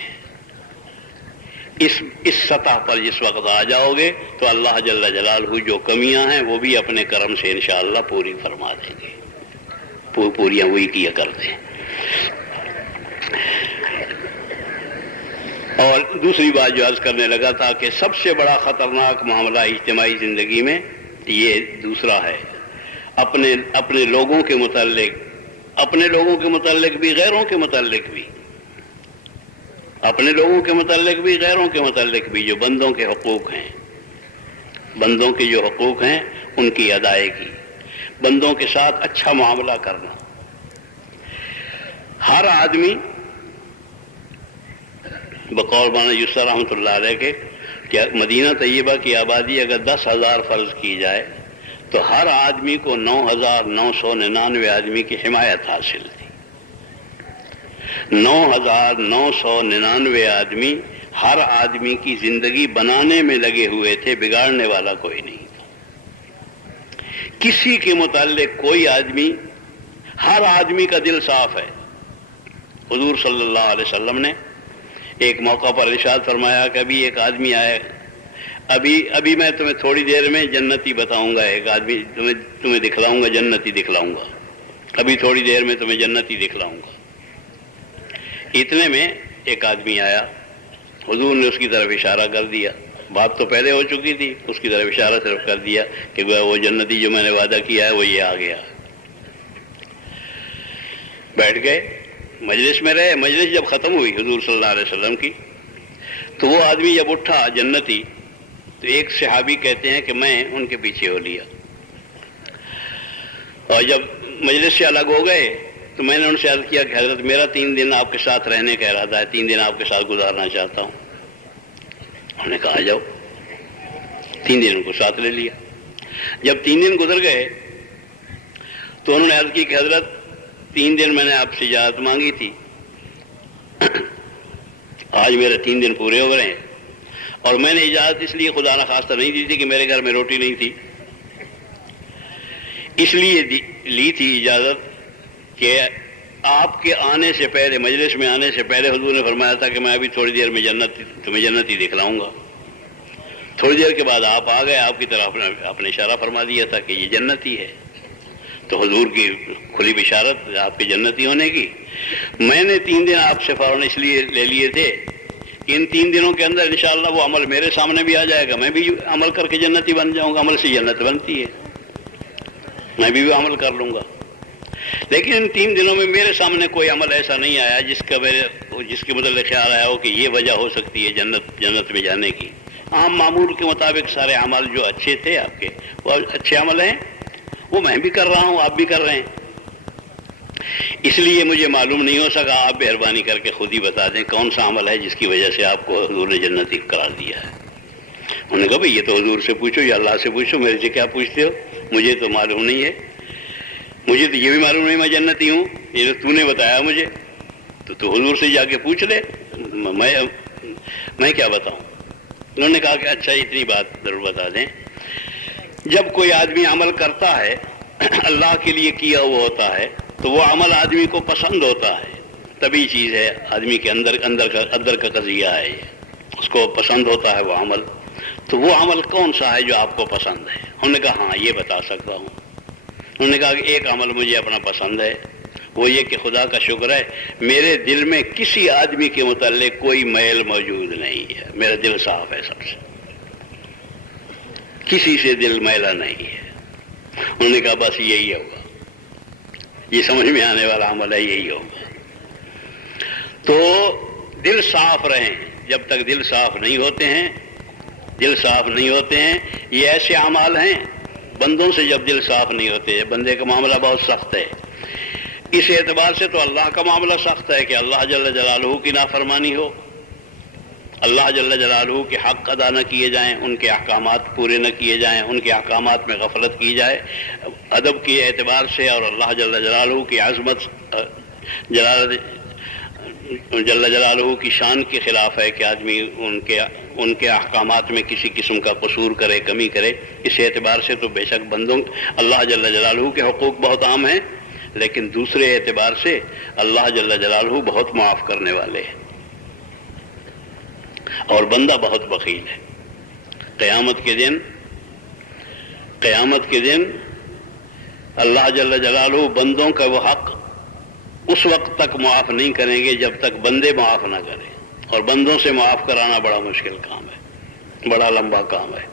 اس سطح پر جس وقت آ جاؤ گے تو اللہ جل جلالہ جو کمیاں ہیں وہ بھی اپنے کرم سے انشاءاللہ پوری فرما دیں گے، پوریاں وہی کیا کرتے ہیں۔ اور دوسری بات جو عرض کرنے لگا تھا کہ سب سے بڑا خطرناک معاملہ اجتماعی زندگی میں یہ دوسرا ہے، اپنے لوگوں کے متعلق بھی، غیروں کے متعلق بھی، اپنے لوگوں کے متعلق بھی، غیروں کے متعلق بھی، جو بندوں کے حقوق ہیں، بندوں کے جو حقوق ہیں ان کی ادائیگی، بندوں کے ساتھ اچھا معاملہ کرنا۔ ہر آدمی بقول مولانا یسر رحمۃ اللہ علیہ کے کہ مدینہ طیبہ کی آبادی اگر 10,000 فرض کی جائے تو ہر آدمی کو 9,999 آدمی کی حمایت حاصل تھی. 9,999 آدمی ہر آدمی کی زندگی بنانے میں لگے ہوئے تھے، بگاڑنے والا کوئی نہیں تھا. کسی کے متعلق کوئی آدمی، ہر آدمی کا دل صاف ہے. حضور صلی اللہ علیہ وسلم نے ایک موقع پر ارشاد فرمایا کہ ابھی ایک آدمی آئے، ابھی میں تمہیں تھوڑی دیر میں جنتی بتاؤں گا، ایک آدمی تمہیں دکھلاؤں گا، جنتی دکھلاؤں گا، ابھی تھوڑی دیر میں تمہیں جنتی دکھلاؤں گا. اتنے میں ایک آدمی آیا، حضور نے اس کی طرف اشارہ کر دیا. بات تو پہلے ہو چکی تھی، اس کی طرف اشارہ صرف کر دیا کہ وہ جنتی جو میں نے وعدہ کیا ہے وہ یہ آ گیا. بیٹھ گئے، مجلس میں رہے. مجلس جب ختم ہوئی حضور صلی اللہ علیہ وسلم کی، تو وہ آدمی جب اٹھا جنتی، تو ایک صحابی کہتے ہیں کہ میں ان کے پیچھے ہو لیا، اور جب مجلس سے الگ ہو گئے تو میں نے ان سے عرض کیا کہ حضرت میرا 3 دن آپ کے ساتھ رہنے کا ارادہ ہے، 3 دن آپ کے ساتھ گزارنا چاہتا ہوں. انہوں نے کہا آ جاؤ. 3 دن ان کو ساتھ لے لیا. جب 3 دن گزر گئے تو انہوں نے عرض کی کہ حضرت 3 دن میں نے آپ سے اجازت مانگی تھی، آج میرے 3 دن پورے ہو گئے ہیں، اور میں نے اجازت اس لیے خدا نخواستہ نہیں دی تھی کہ میرے گھر میں روٹی نہیں تھی، اس لیے لی تھی اجازت کہ آپ کے آنے سے پہلے، مجلس میں آنے سے پہلے حضور نے فرمایا تھا کہ میں ابھی تھوڑی دیر میں تمہیں جنتی دکھلاؤں گا. تھوڑی دیر کے بعد آپ آ گئے، آپ کی طرف اپنے اشارہ فرما دیا تھا کہ یہ جنتی ہے. تو حضور کی کھلی بشارت آپ کے جنتی ہونے کی. میں نے 3 دن آپ سے فوراً اس لیے لے لیے تھے کہ ان 3 دنوں کے اندر انشاءاللہ وہ عمل میرے سامنے بھی آ جائے گا، میں بھی عمل کر کے جنتی بن جاؤں گا. عمل سے جنت بنتی ہے، میں بھی عمل کر لوں گا. لیکن ان 3 دنوں میں میرے سامنے کوئی عمل ایسا نہیں آیا جس کے متعلق خیال آیا ہو کہ یہ وجہ ہو سکتی ہے جنت میں جانے کی. عام معمول کے مطابق سارے عمل جو اچھے تھے آپ کے، وہ اچھے عمل ہیں، وہ میں بھی کر رہا ہوں، آپ بھی کر رہے ہیں. اس لیے مجھے معلوم نہیں ہو سکا. آپ مہربانی کر کے خود ہی بتا دیں کون سا عمل ہے جس کی وجہ سے آپ کو حضور نے جنتی قرار دیا ہے. انہوں نے کہا بھئی یہ تو حضور سے پوچھو یا اللہ سے پوچھو، میرے سے کیا پوچھتے ہو، مجھے تو معلوم نہیں ہے. مجھے تو یہ بھی معلوم نہیں میں جنتی ہوں، یہ تو نے بتایا مجھے، تو حضور سے جا کے پوچھ لے، میں کیا بتاؤں. انہوں نے کہا کہ اچھا اتنی بات ضرور بتا دیں. جب کوئی آدمی عمل کرتا ہے اللہ کے لیے کیا ہوا ہوتا ہے تو وہ عمل آدمی کو پسند ہوتا ہے. طبیعی چیز ہے، آدمی کے اندر کا قضیہ ہے، اس کو پسند ہوتا ہے وہ عمل. تو وہ عمل کون سا ہے جو آپ کو پسند ہے؟ انہوں نے کہا ہاں یہ بتا سکتا ہوں. انہوں نے کہا کہ ایک عمل مجھے اپنا پسند ہے، وہ یہ کہ خدا کا شکر ہے میرے دل میں کسی آدمی کے متعلق کوئی میل موجود نہیں ہے، میرا دل صاف ہے، سب سے کسی سے دل میلا نہیں ہے. انہوں نے کہا بس یہی ہوگا، یہ سمجھ میں آنے والا عمل ہے، یہی ہوگا. تو دل صاف رہیں. جب تک دل صاف نہیں ہوتے ہیں یہ ایسے اعمال ہیں بندوں سے جب دل صاف نہیں ہوتے، بندے کا معاملہ بہت سخت ہے. اس اعتبار سے تو اللہ کا معاملہ سخت ہے کہ اللہ جل جلالہ کی نافرمانی ہو، اللہ جل جلالہ کے حق ادا نہ کیے جائیں، ان کے احکامات پورے نہ کیے جائیں، ان کے احکامات میں غفلت کی جائے ادب کے اعتبار سے. اور اللہ جل جلالہ کی عظمت جل جلالہ کی شان کے خلاف ہے کہ آدمی ان کے احکامات میں کسی قسم کا قصور کرے، کمی کرے. اس اعتبار سے تو بے شک بندوں اللہ جل جلالہ کے حقوق بہت عام ہیں، لیکن دوسرے اعتبار سے اللہ جل جلالہ بہت معاف کرنے والے ہیں اور بندہ بہت بخیل ہے. قیامت کے دن اللہ جل جلالہ بندوں کا وہ حق اس وقت تک معاف نہیں کریں گے جب تک بندے معاف نہ کریں. اور بندوں سے معاف کرانا بڑا مشکل کام ہے، بڑا لمبا کام ہے.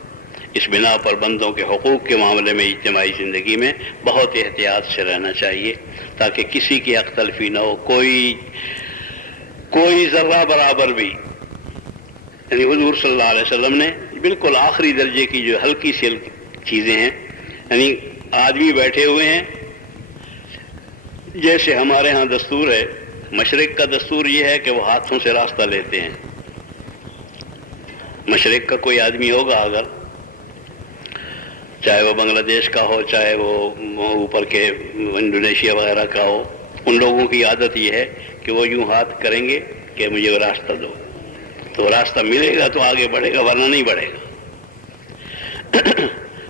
اس بنا پر بندوں کے حقوق کے معاملے میں اجتماعی زندگی میں بہت احتیاط سے رہنا چاہیے تاکہ کسی کی حق تلفی نہ ہو، کوئی ذرہ برابر بھی. یعنی حضور صلی اللہ علیہ وسلم نے بالکل آخری درجے کی جو ہلکی سی چیزیں ہیں، یعنی آدمی بیٹھے ہوئے ہیں، جیسے ہمارے ہاں دستور ہے، مشرق کا دستور یہ ہے کہ وہ ہاتھوں سے راستہ لیتے ہیں، مشرق کا کوئی آدمی ہوگا اگر، چاہے وہ بنگلہ دیش کا ہو، چاہے وہ اوپر کے انڈونیشیا وغیرہ کا ہو، ان لوگوں کی عادت یہ ہے کہ وہ یوں ہاتھ کریں گے کہ مجھے وہ راستہ دو، تو راستہ ملے گا تو آگے بڑھے گا، ورنہ نہیں بڑھے گا۔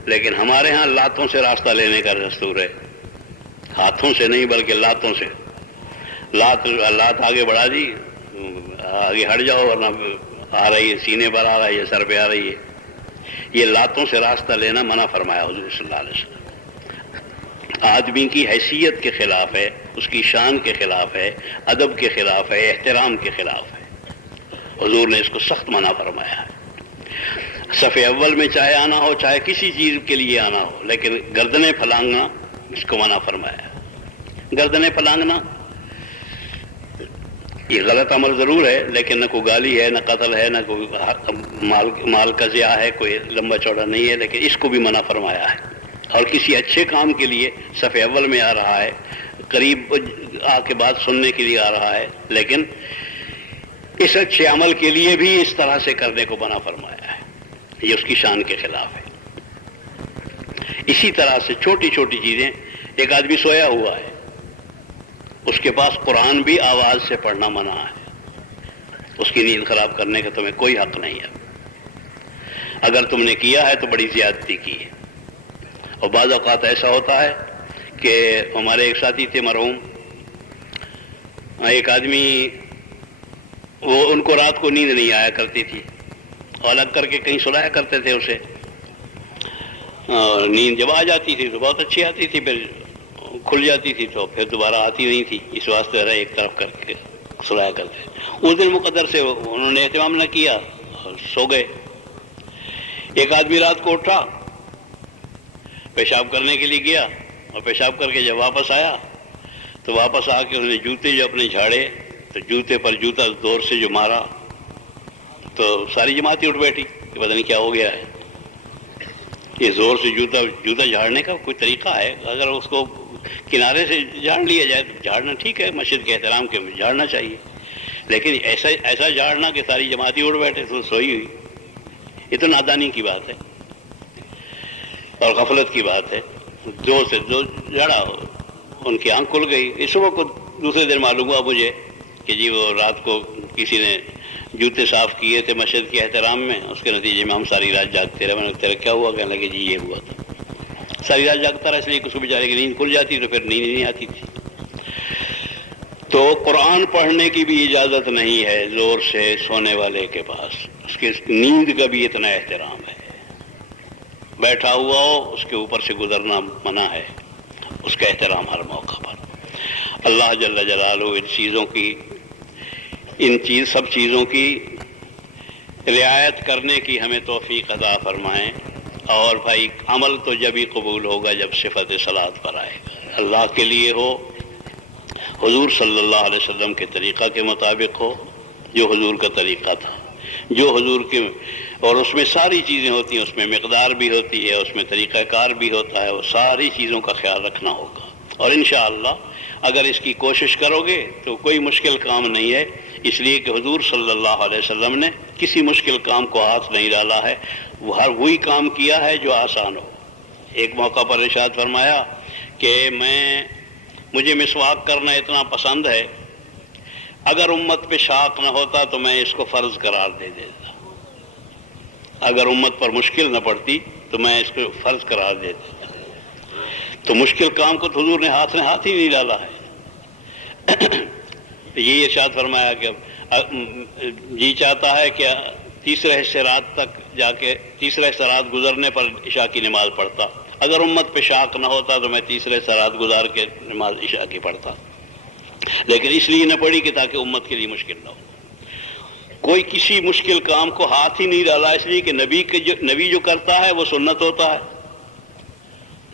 لیکن ہمارے ہاں لاتوں سے راستہ لینے کا دستور ہے، ہاتھوں سے نہیں بلکہ لاتوں سے۔ لات آگے بڑھا دی، آگے ہٹ جاؤ ورنہ آ رہی ہے، سینے پر آ رہی ہے، سر پہ آ رہی ہے۔ یہ لاتوں سے راستہ لینا منع فرمایا حضور صلی اللہ علیہ وسلم۔ آدمی کی حیثیت کے خلاف ہے، اس کی شان کے خلاف ہے، ادب کے خلاف ہے، احترام کے خلاف ہے، حضور نے اس کو سخت منع فرمایا ہے۔ صف اول میں چاہے آنا ہو، چاہے کسی چیز کے لیے آنا ہو، لیکن گردنیں پھلانگنا اس کو منع فرمایا ہے۔ گردنیں پھلانگنا یہ غلط عمل ضرور ہے، لیکن نہ کوئی گالی ہے، نہ قتل ہے، نہ کوئی مال کا ضیاع ہے، کوئی لمبا چوڑا نہیں ہے، لیکن اس کو بھی منع فرمایا ہے۔ اور کسی اچھے کام کے لیے صف اول میں آ رہا ہے، قریب آ کے بات سننے کے لیے آ رہا ہے، لیکن اس اچھے عمل کے لیے بھی اس طرح سے کرنے کو منع فرمایا ہے، یہ اس کی شان کے خلاف ہے۔ اسی طرح سے چھوٹی چھوٹی چیزیں، ایک آدمی سویا ہوا ہے، اس کے پاس قرآن بھی آواز سے پڑھنا منع ہے، اس کی نیند خراب کرنے کا تمہیں کوئی حق نہیں ہے۔ اگر تم نے کیا ہے تو بڑی زیادتی کی ہے۔ اور بعض اوقات ایسا ہوتا ہے کہ ہمارے ایک ساتھی تھے مرحوم، ایک آدمی، وہ ان کو رات کو نیند نہیں آیا کرتی تھی، اور الگ کر کے کہیں سلایا کرتے تھے اسے، نیند جب آ جاتی تھی تو بہت اچھی آتی تھی، پھر کھل جاتی تھی تو پھر دوبارہ آتی نہیں تھی، اس واسطے ذرا ایک طرف کر کے سلایا کرتے۔ اس دن مقدر سے انہوں نے اہتمام نہ کیا اور سو گئے۔ ایک آدمی رات کو اٹھا، پیشاب کرنے کے لیے گیا، اور پیشاب کر کے جب واپس آیا تو واپس آ کے انہوں نے جوتے جو اپنے جھاڑے تو جوتے پر جوتا زور سے جو مارا تو ساری جماعت ہی اٹھ بیٹھی کہ پتہ نہیں کیا ہو گیا ہے۔ یہ زور سے جوتا جھاڑنے کا کوئی طریقہ ہے؟ اگر اس کو کنارے سے جھاڑ لیا جائے تو جھاڑنا ٹھیک ہے، مسجد کے احترام کے جھاڑنا چاہیے، لیکن ایسا جھاڑنا کہ ساری جماعت ہی اٹھ بیٹھے تو سوئی ہوئی، یہ تو نادانی کی بات ہے اور غفلت کی بات ہے۔ زور سے جو جھاڑا، ان کی آنکھ کھل گئی۔ اس صبح کو دوسرے دن معلوم ہوا مجھے کہ جی وہ رات کو کسی نے جوتے صاف کیے تھے مسجد کے احترام میں، اس کے نتیجے میں ہم ساری رات جاگتے رہے۔ میں نے تیرا کیا ہوا؟ کہنے لگے جی یہ ہوا تھا۔ ساری رات جاگتا رہا، اس لیے کہ اس کو بیچارے کی نیند کھل جاتی تو پھر نیند نہیں آتی تھی۔ تو قرآن پڑھنے کی بھی اجازت نہیں ہے زور سے سونے والے کے پاس، اس کے نیند کا بھی اتنا احترام ہے۔ بیٹھا ہوا ہو اس کے اوپر سے گزرنا منع ہے، اس کا احترام ہر موقع پر۔ اللہ جل جلالہ سب چیزوں کی رعایت کرنے کی ہمیں توفیق عطا فرمائیں۔ اور بھائی عمل تو جب ہی قبول ہوگا جب صفت صلاۃ پر آئے گا، اللہ کے لیے ہو، حضور صلی اللہ علیہ وسلم کے طریقہ کے مطابق ہو، جو حضور کا طریقہ تھا، جو حضور کے، اور اس میں ساری چیزیں ہوتی ہیں، اس میں مقدار بھی ہوتی ہے، اس میں طریقہ کار بھی ہوتا ہے، وہ ساری چیزوں کا خیال رکھنا ہوگا۔ اور انشاءاللہ اگر اس کی کوشش کرو گے تو کوئی مشکل کام نہیں ہے، اس لیے کہ حضور صلی اللہ علیہ وسلم نے کسی مشکل کام کو ہاتھ نہیں ڈالا ہے، وہ ہر وہی کام کیا ہے جو آسان ہو۔ ایک موقع پر ارشاد فرمایا کہ مجھے مسواک کرنا اتنا پسند ہے، اگر امت پہ شاق نہ ہوتا تو میں اس کو فرض قرار دے دیتا، اگر امت پر مشکل نہ پڑتی تو میں اس کو فرض قرار دے دیتا۔ تو مشکل کام کو تو حضور نے ہاتھ ہی نہیں ڈالا ہے۔ یہ ارشاد فرمایا کہ جی چاہتا ہے کہ تیسرے حصے رات تک جا کے تیسرے حصہ رات گزرنے پر عشاء کی نماز پڑھتا، اگر امت پہ شاق نہ ہوتا تو میں تیسرے حصہ رات گزار کے نماز عشاء کی پڑھتا، لیکن اس لیے نہ پڑھی کہ تاکہ امت کے لیے مشکل نہ ہو۔ کوئی کسی مشکل کام کو ہاتھ ہی نہیں ڈالا، اس لیے کہ نبی جو کرتا ہے وہ سنت ہوتا ہے،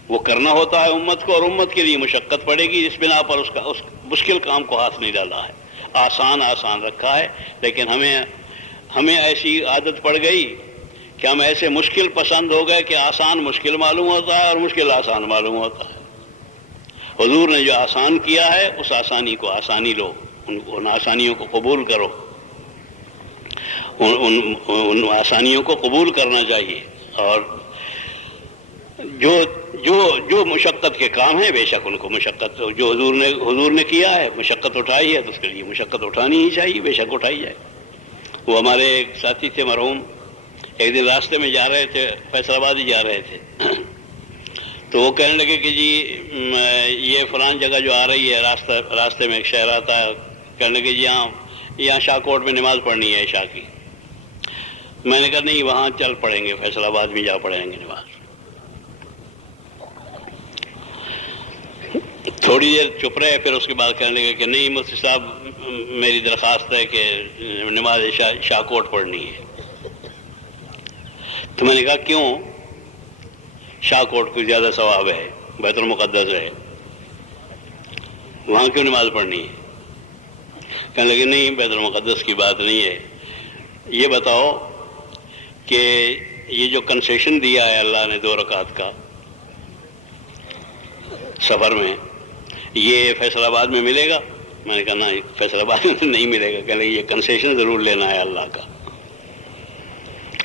وہ کرنا ہوتا ہے امت کو، اور امت کے لیے مشقت پڑے گی، اس بنا پر اس مشکل کام کو ہاتھ نہیں ڈالا ہے، آسان رکھا ہے۔ لیکن ہمیں ایسی عادت پڑ گئی کہ ہم ایسے مشکل پسند ہو گئے کہ آسان مشکل معلوم ہوتا ہے اور مشکل آسان معلوم ہوتا ہے۔ حضور نے جو آسان کیا ہے اس آسانی کو آسانی لو، ان آسانیوں کو قبول کرو۔ ان آسانیوں کو قبول کرنا چاہیے، اور جو مشقت کے کام ہیں بے شک ان کو مشقت، جو حضور نے کیا ہے، مشقت اٹھائی ہے، تو اس کے لیے مشقت اٹھانی ہی چاہیے، بے شک اٹھائی جائے۔ وہ ہمارے ایک ساتھی تھے مرحوم، ایک دن راستے میں جا رہے تھے، فیصل آباد ہی جا رہے تھے، تو وہ کہنے لگے کہ جی یہ فلان جگہ جو آ رہی ہے، راستے میں ایک شہر آتا ہے، کہنے لگے جی یہاں شاہ کوٹ میں نماز پڑھنی ہے عشاء کی۔ میں نے کہا نہیں، وہاں چل پڑیں گے، فیصل آباد میں جا پڑھیں گے نماز۔ تھوڑی دیر چپ رہے، پھر اس کے بعد کہنے لگے کہ نہیں مفتی صاحب، میری درخواست ہے کہ نماز شاہ کوٹ پڑھنی ہے۔ تو میں نے کہا کیوں؟ شاہ کوٹ کو زیادہ ثواب ہے، بیت المقدس ہے، وہاں کیوں نماز پڑھنی ہے؟ کہنے لگے نہیں، بیت المقدس کی بات نہیں ہے، یہ بتاؤ کہ یہ جو کنسیشن دیا ہے اللہ نے 2 رکعت کا سفر میں، یہ فیصل آباد میں ملے گا؟ میں نے کہا نہیں، فیصل آباد میں نہیں ملے گا۔ کہنے لگے یہ کنسیشن ضرور لینا ہے اللہ کا،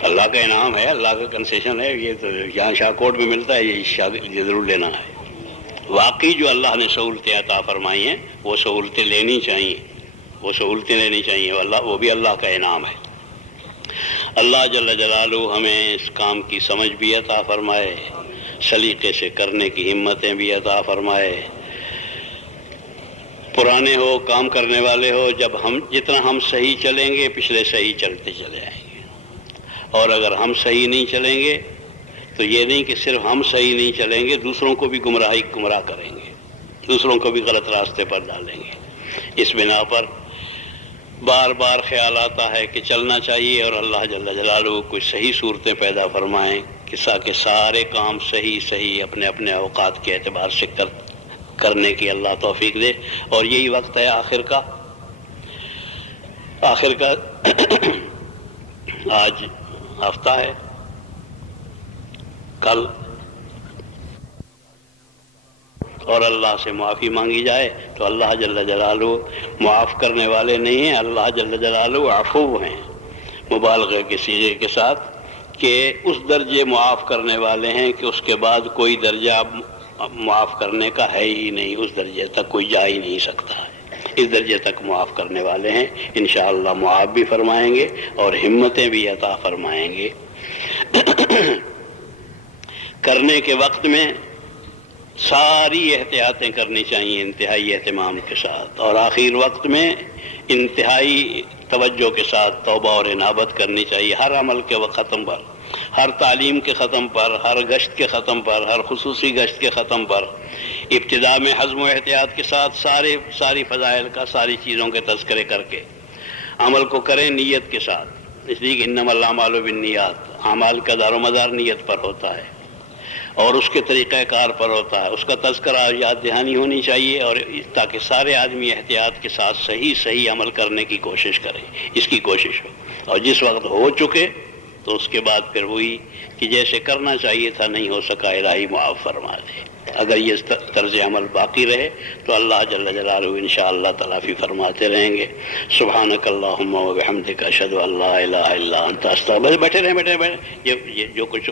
اللہ کا انعام ہے، اللہ کا کنسیشن ہے، یہ تو یہاں شاہ کوٹ میں ملتا ہے، یہ ضرور لینا ہے۔ واقعی جو اللہ نے سہولتیں عطا فرمائی ہیں وہ سہولتیں لینی چاہیے، وہ بھی اللہ کا انعام ہے۔ اللہ جل جلالہ ہمیں اس کام کی سمجھ بھی عطا فرمائے، سلیقے سے کرنے کی ہمتیں بھی عطا فرمائے۔ پرانے ہو، کام کرنے والے ہو، جتنا ہم صحیح چلیں گے پچھلے صحیح چلتے چلے آئیں گے، اور اگر ہم صحیح نہیں چلیں گے تو یہ نہیں کہ صرف ہم صحیح نہیں چلیں گے، دوسروں کو بھی گمراہ کریں گے، دوسروں کو بھی غلط راستے پر ڈالیں گے۔ اس بنا پر بار بار خیال آتا ہے کہ چلنا چاہیے، اور اللہ جل جلالہ کوئی صحیح صورتیں پیدا فرمائیں کہ سارے کام صحیح اپنے اپنے اوقات کے اعتبار سے کرنے کی اللہ توفیق دے۔ اور یہی وقت ہے آخر کا آج ہفتہ ہے، کل اور اللہ سے معافی مانگی جائے تو اللہ جل جلالہ معاف کرنے والے نہیں ہیں، اللہ جل جلالہ عفو ہیں، مبالغے کے صیغے کے ساتھ، کہ اس درجے معاف کرنے والے ہیں کہ اس کے بعد کوئی درجہ معاف کرنے کا ہے ہی نہیں، اس درجے تک کوئی جا ہی نہیں سکتا ہے، اس درجے تک معاف کرنے والے ہیں۔ انشاءاللہ معاف بھی فرمائیں گے اور ہمتیں بھی عطا فرمائیں گے۔ کرنے کے وقت میں ساری احتیاطیں کرنی چاہیے انتہائی اہتمام کے ساتھ، اور آخر وقت میں انتہائی توجہ کے ساتھ توبہ اور انابت کرنی چاہیے، ہر عمل کے ختم پر، ہر تعلیم کے ختم پر، ہر گشت کے ختم پر، ہر خصوصی گشت کے ختم پر ابتدا میں حزم و احتیاط کے ساتھ ساری فضائل کا، ساری چیزوں کے تذکرے کر کے عمل کو کریں نیت کے ساتھ، اس لیے کہ انما الاعمال بالنیات، اعمال کا دار و مدار نیت پر ہوتا ہے اور اس کے طریقہ کار پر ہوتا ہے، اس کا تذکرہ یاد دہانی ہونی چاہیے، اور تاکہ سارے آدمی احتیاط کے ساتھ صحیح عمل کرنے کی کوشش کریں، اس کی کوشش ہو، اور جس وقت ہو چکے تو اس کے بعد پھر ہوئی کہ جیسے کرنا چاہیے تھا نہیں ہو سکا، الہی معاف فرما دے۔ اگر یہ طرز عمل باقی رہے تو اللہ جل جلالہ انشاءاللہ تلافی فرماتے رہیں گے۔ سبحانک اللہم و بحمدک، اشہد ان لا الہ الا انت، استغفرک۔ بیٹھے رہیں، یہ جو کچھ